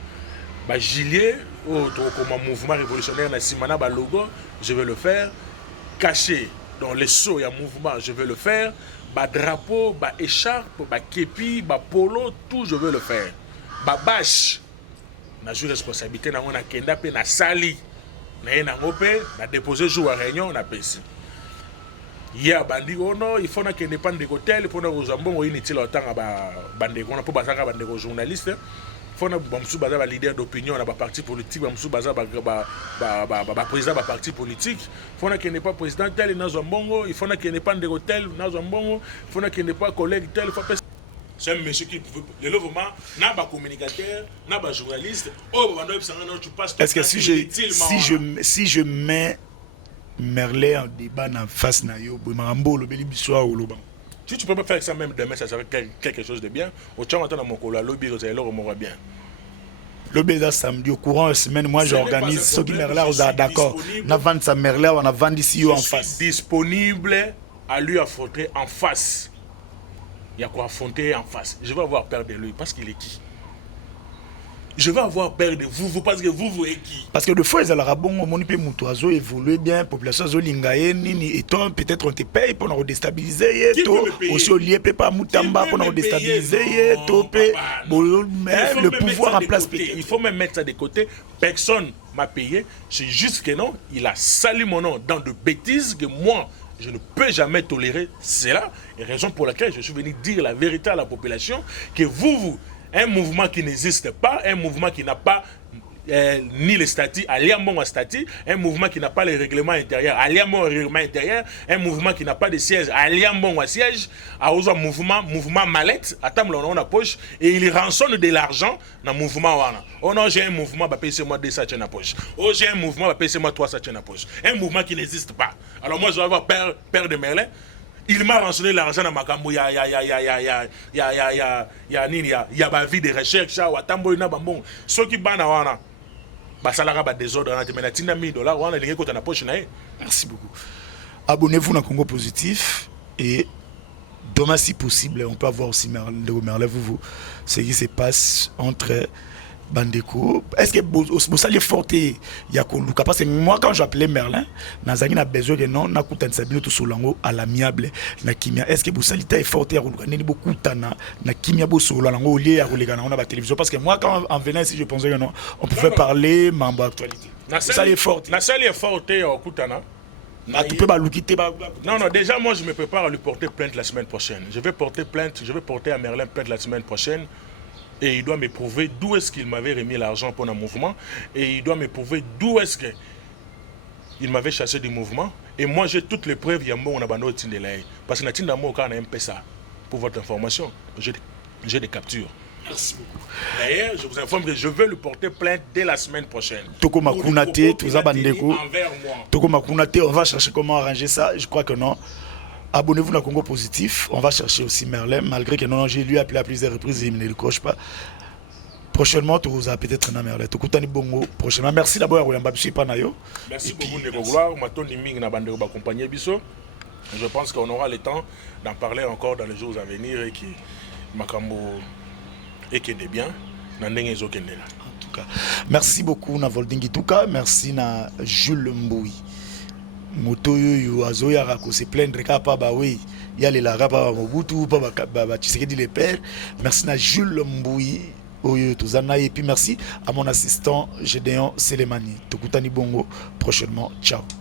Gilet, comme un mouvement révolutionnaire, logo, je vais le faire. Caché dans les seaux, il y a un mouvement, je vais le faire. Drapeau, écharpe, képi, polo, tout, je vais le faire. Bâche, j'ai une responsabilité, on a kenda pe na sali. Na déposé jour à réunion, on a payé. Il y a bandi, oh non, il faut que ne pas de hôtel, il faut que nous avons inutile autant à bandi, on a pas besoin de journalistes. Il faut que nous leader d'opinion dans parti politique, il faut que président de parti politique. Il faut qu'il n'y ait pas président tel dans un bongo, il faut qu'il n'y ait pas de hôtel dans un bongo, il faut qu'il n'y ait pas collègue tel. C'est un monsieur qui peut. Le logement, n'a pas communicateur, n'a pas journaliste. Est-ce que si je mets Merlin en débat en face na yo, si tu peux pas faire ça même demain, ça serait quelque chose de bien. Au Tchang, dans mon colo, lobby, vous allez le remonter bien. Le bêta samedi, au courant de la semaine, moi j'organise ce qui merla, on est d'accord. On a vendu sa merla, on a vendu ici en face. Disponible à lui affronter en face. Il y a quoi affronter en face. Je vais avoir peur de lui parce qu'il est qui? Je vais avoir peur de vous parce que vous êtes qui? Parce que de fois, ils ont bon, mon pays moutoiseau évolue bien, population zolingaye, nini, et toi, peut-être on te paye pour nous redéstabiliser, aussi au lieu pas moutamba pour nous redéstabiliser, mais le pouvoir en place. Il faut même mettre ça de côté. Personne m'a payé. C'est juste que non, il a sali mon nom dans de bêtises que moi, je ne peux jamais tolérer cela. Et raison pour laquelle je suis venu dire la vérité à la population que un mouvement qui n'existe pas, un mouvement qui n'a pas ni les statuts, alliément à statut, un mouvement qui n'a pas les règlements intérieurs, alliément au règlement intérieur, un mouvement qui n'a pas de siège, alliément à siège, à un mouvement mallette, à table on a poche, et il rançonne de l'argent dans le mouvement. Oh non, j'ai un mouvement, c'est moi 2 sachets dans poche. Oh, j'ai un mouvement, c'est moi 3 sachets dans poche. Un mouvement qui n'existe pas. Alors moi, je vais avoir peur de Merlin. Il m'a rançonné l'argent dans ma cambo, il y a ma vie de recherche, watambo ina bambon. Ceux qui bana wana, basalara ba désordre, on a maintenant $10,000, on a lingué côté na poche nae. Merci beaucoup. Abonnez-vous dans Congo Positif et demain si possible, on peut avoir aussi Merlin, vous ce qui se passe entre Bandeko, est-ce que vous allez forter Yakoluka? Parce que moi, quand j'appelais Merlin, Nazaki n'a besoin de non, n'a coûté un sabino tout solango à l'amiable, na kimia. Est-ce que vous allez forter Yakoluka? N'est beaucoup tana, na kimia bo solango au lieu Yakoleka, on a la télévision. Parce que moi, quand en venant ici, je pensais que non, on pouvait parler, mambo actualité. Vous allez forter. Na sali est forté au Koutana. Non, non, déjà, moi, je me prépare à lui porter plainte la semaine prochaine. Je vais porter à Merlin plainte la semaine prochaine. Et il doit me prouver d'où est-ce qu'il m'avait remis l'argent pour un mouvement. Et il doit me prouver d'où est-ce qu'il m'avait chassé du mouvement. Et moi, j'ai toutes les preuves. Il y a un abandon de l'air. Parce que Natine Damo, quand on a un peu ça, pour votre information, j'ai des captures. Merci beaucoup. D'ailleurs, je vous informe que je vais lui porter plainte dès la semaine prochaine. Toko Makunate, tout ça, Bandeko. Envers moi. Toko Makunate, on va chercher comment arranger ça. Je crois que non. Abonnez-vous à Congo Positif. On va chercher aussi Merlin, malgré que non, j'ai lui appelé à plusieurs reprises et il ne le coche pas. Prochainement, tu vous as peut-être un Merlin. Tu coûtes bongo prochainement. Merci d'abord à Royamba Panayo. Merci beaucoup de vouloir. Je pense qu'on aura le temps d'en parler encore dans les jours à venir et qui Makambo et qui est bien. En tout cas, merci beaucoup na Voldingi Tuka. Merci na Jules Mboui. Moto yo azoya ko se plaindre ka pa ba oui il y a les lara pa Mobutu pa ba Tshisekedi le père. Merci na Jules Mboui oyo tozana et puis merci à mon assistant Gédéon Selemani. Tokutani bongo prochainement. Ciao.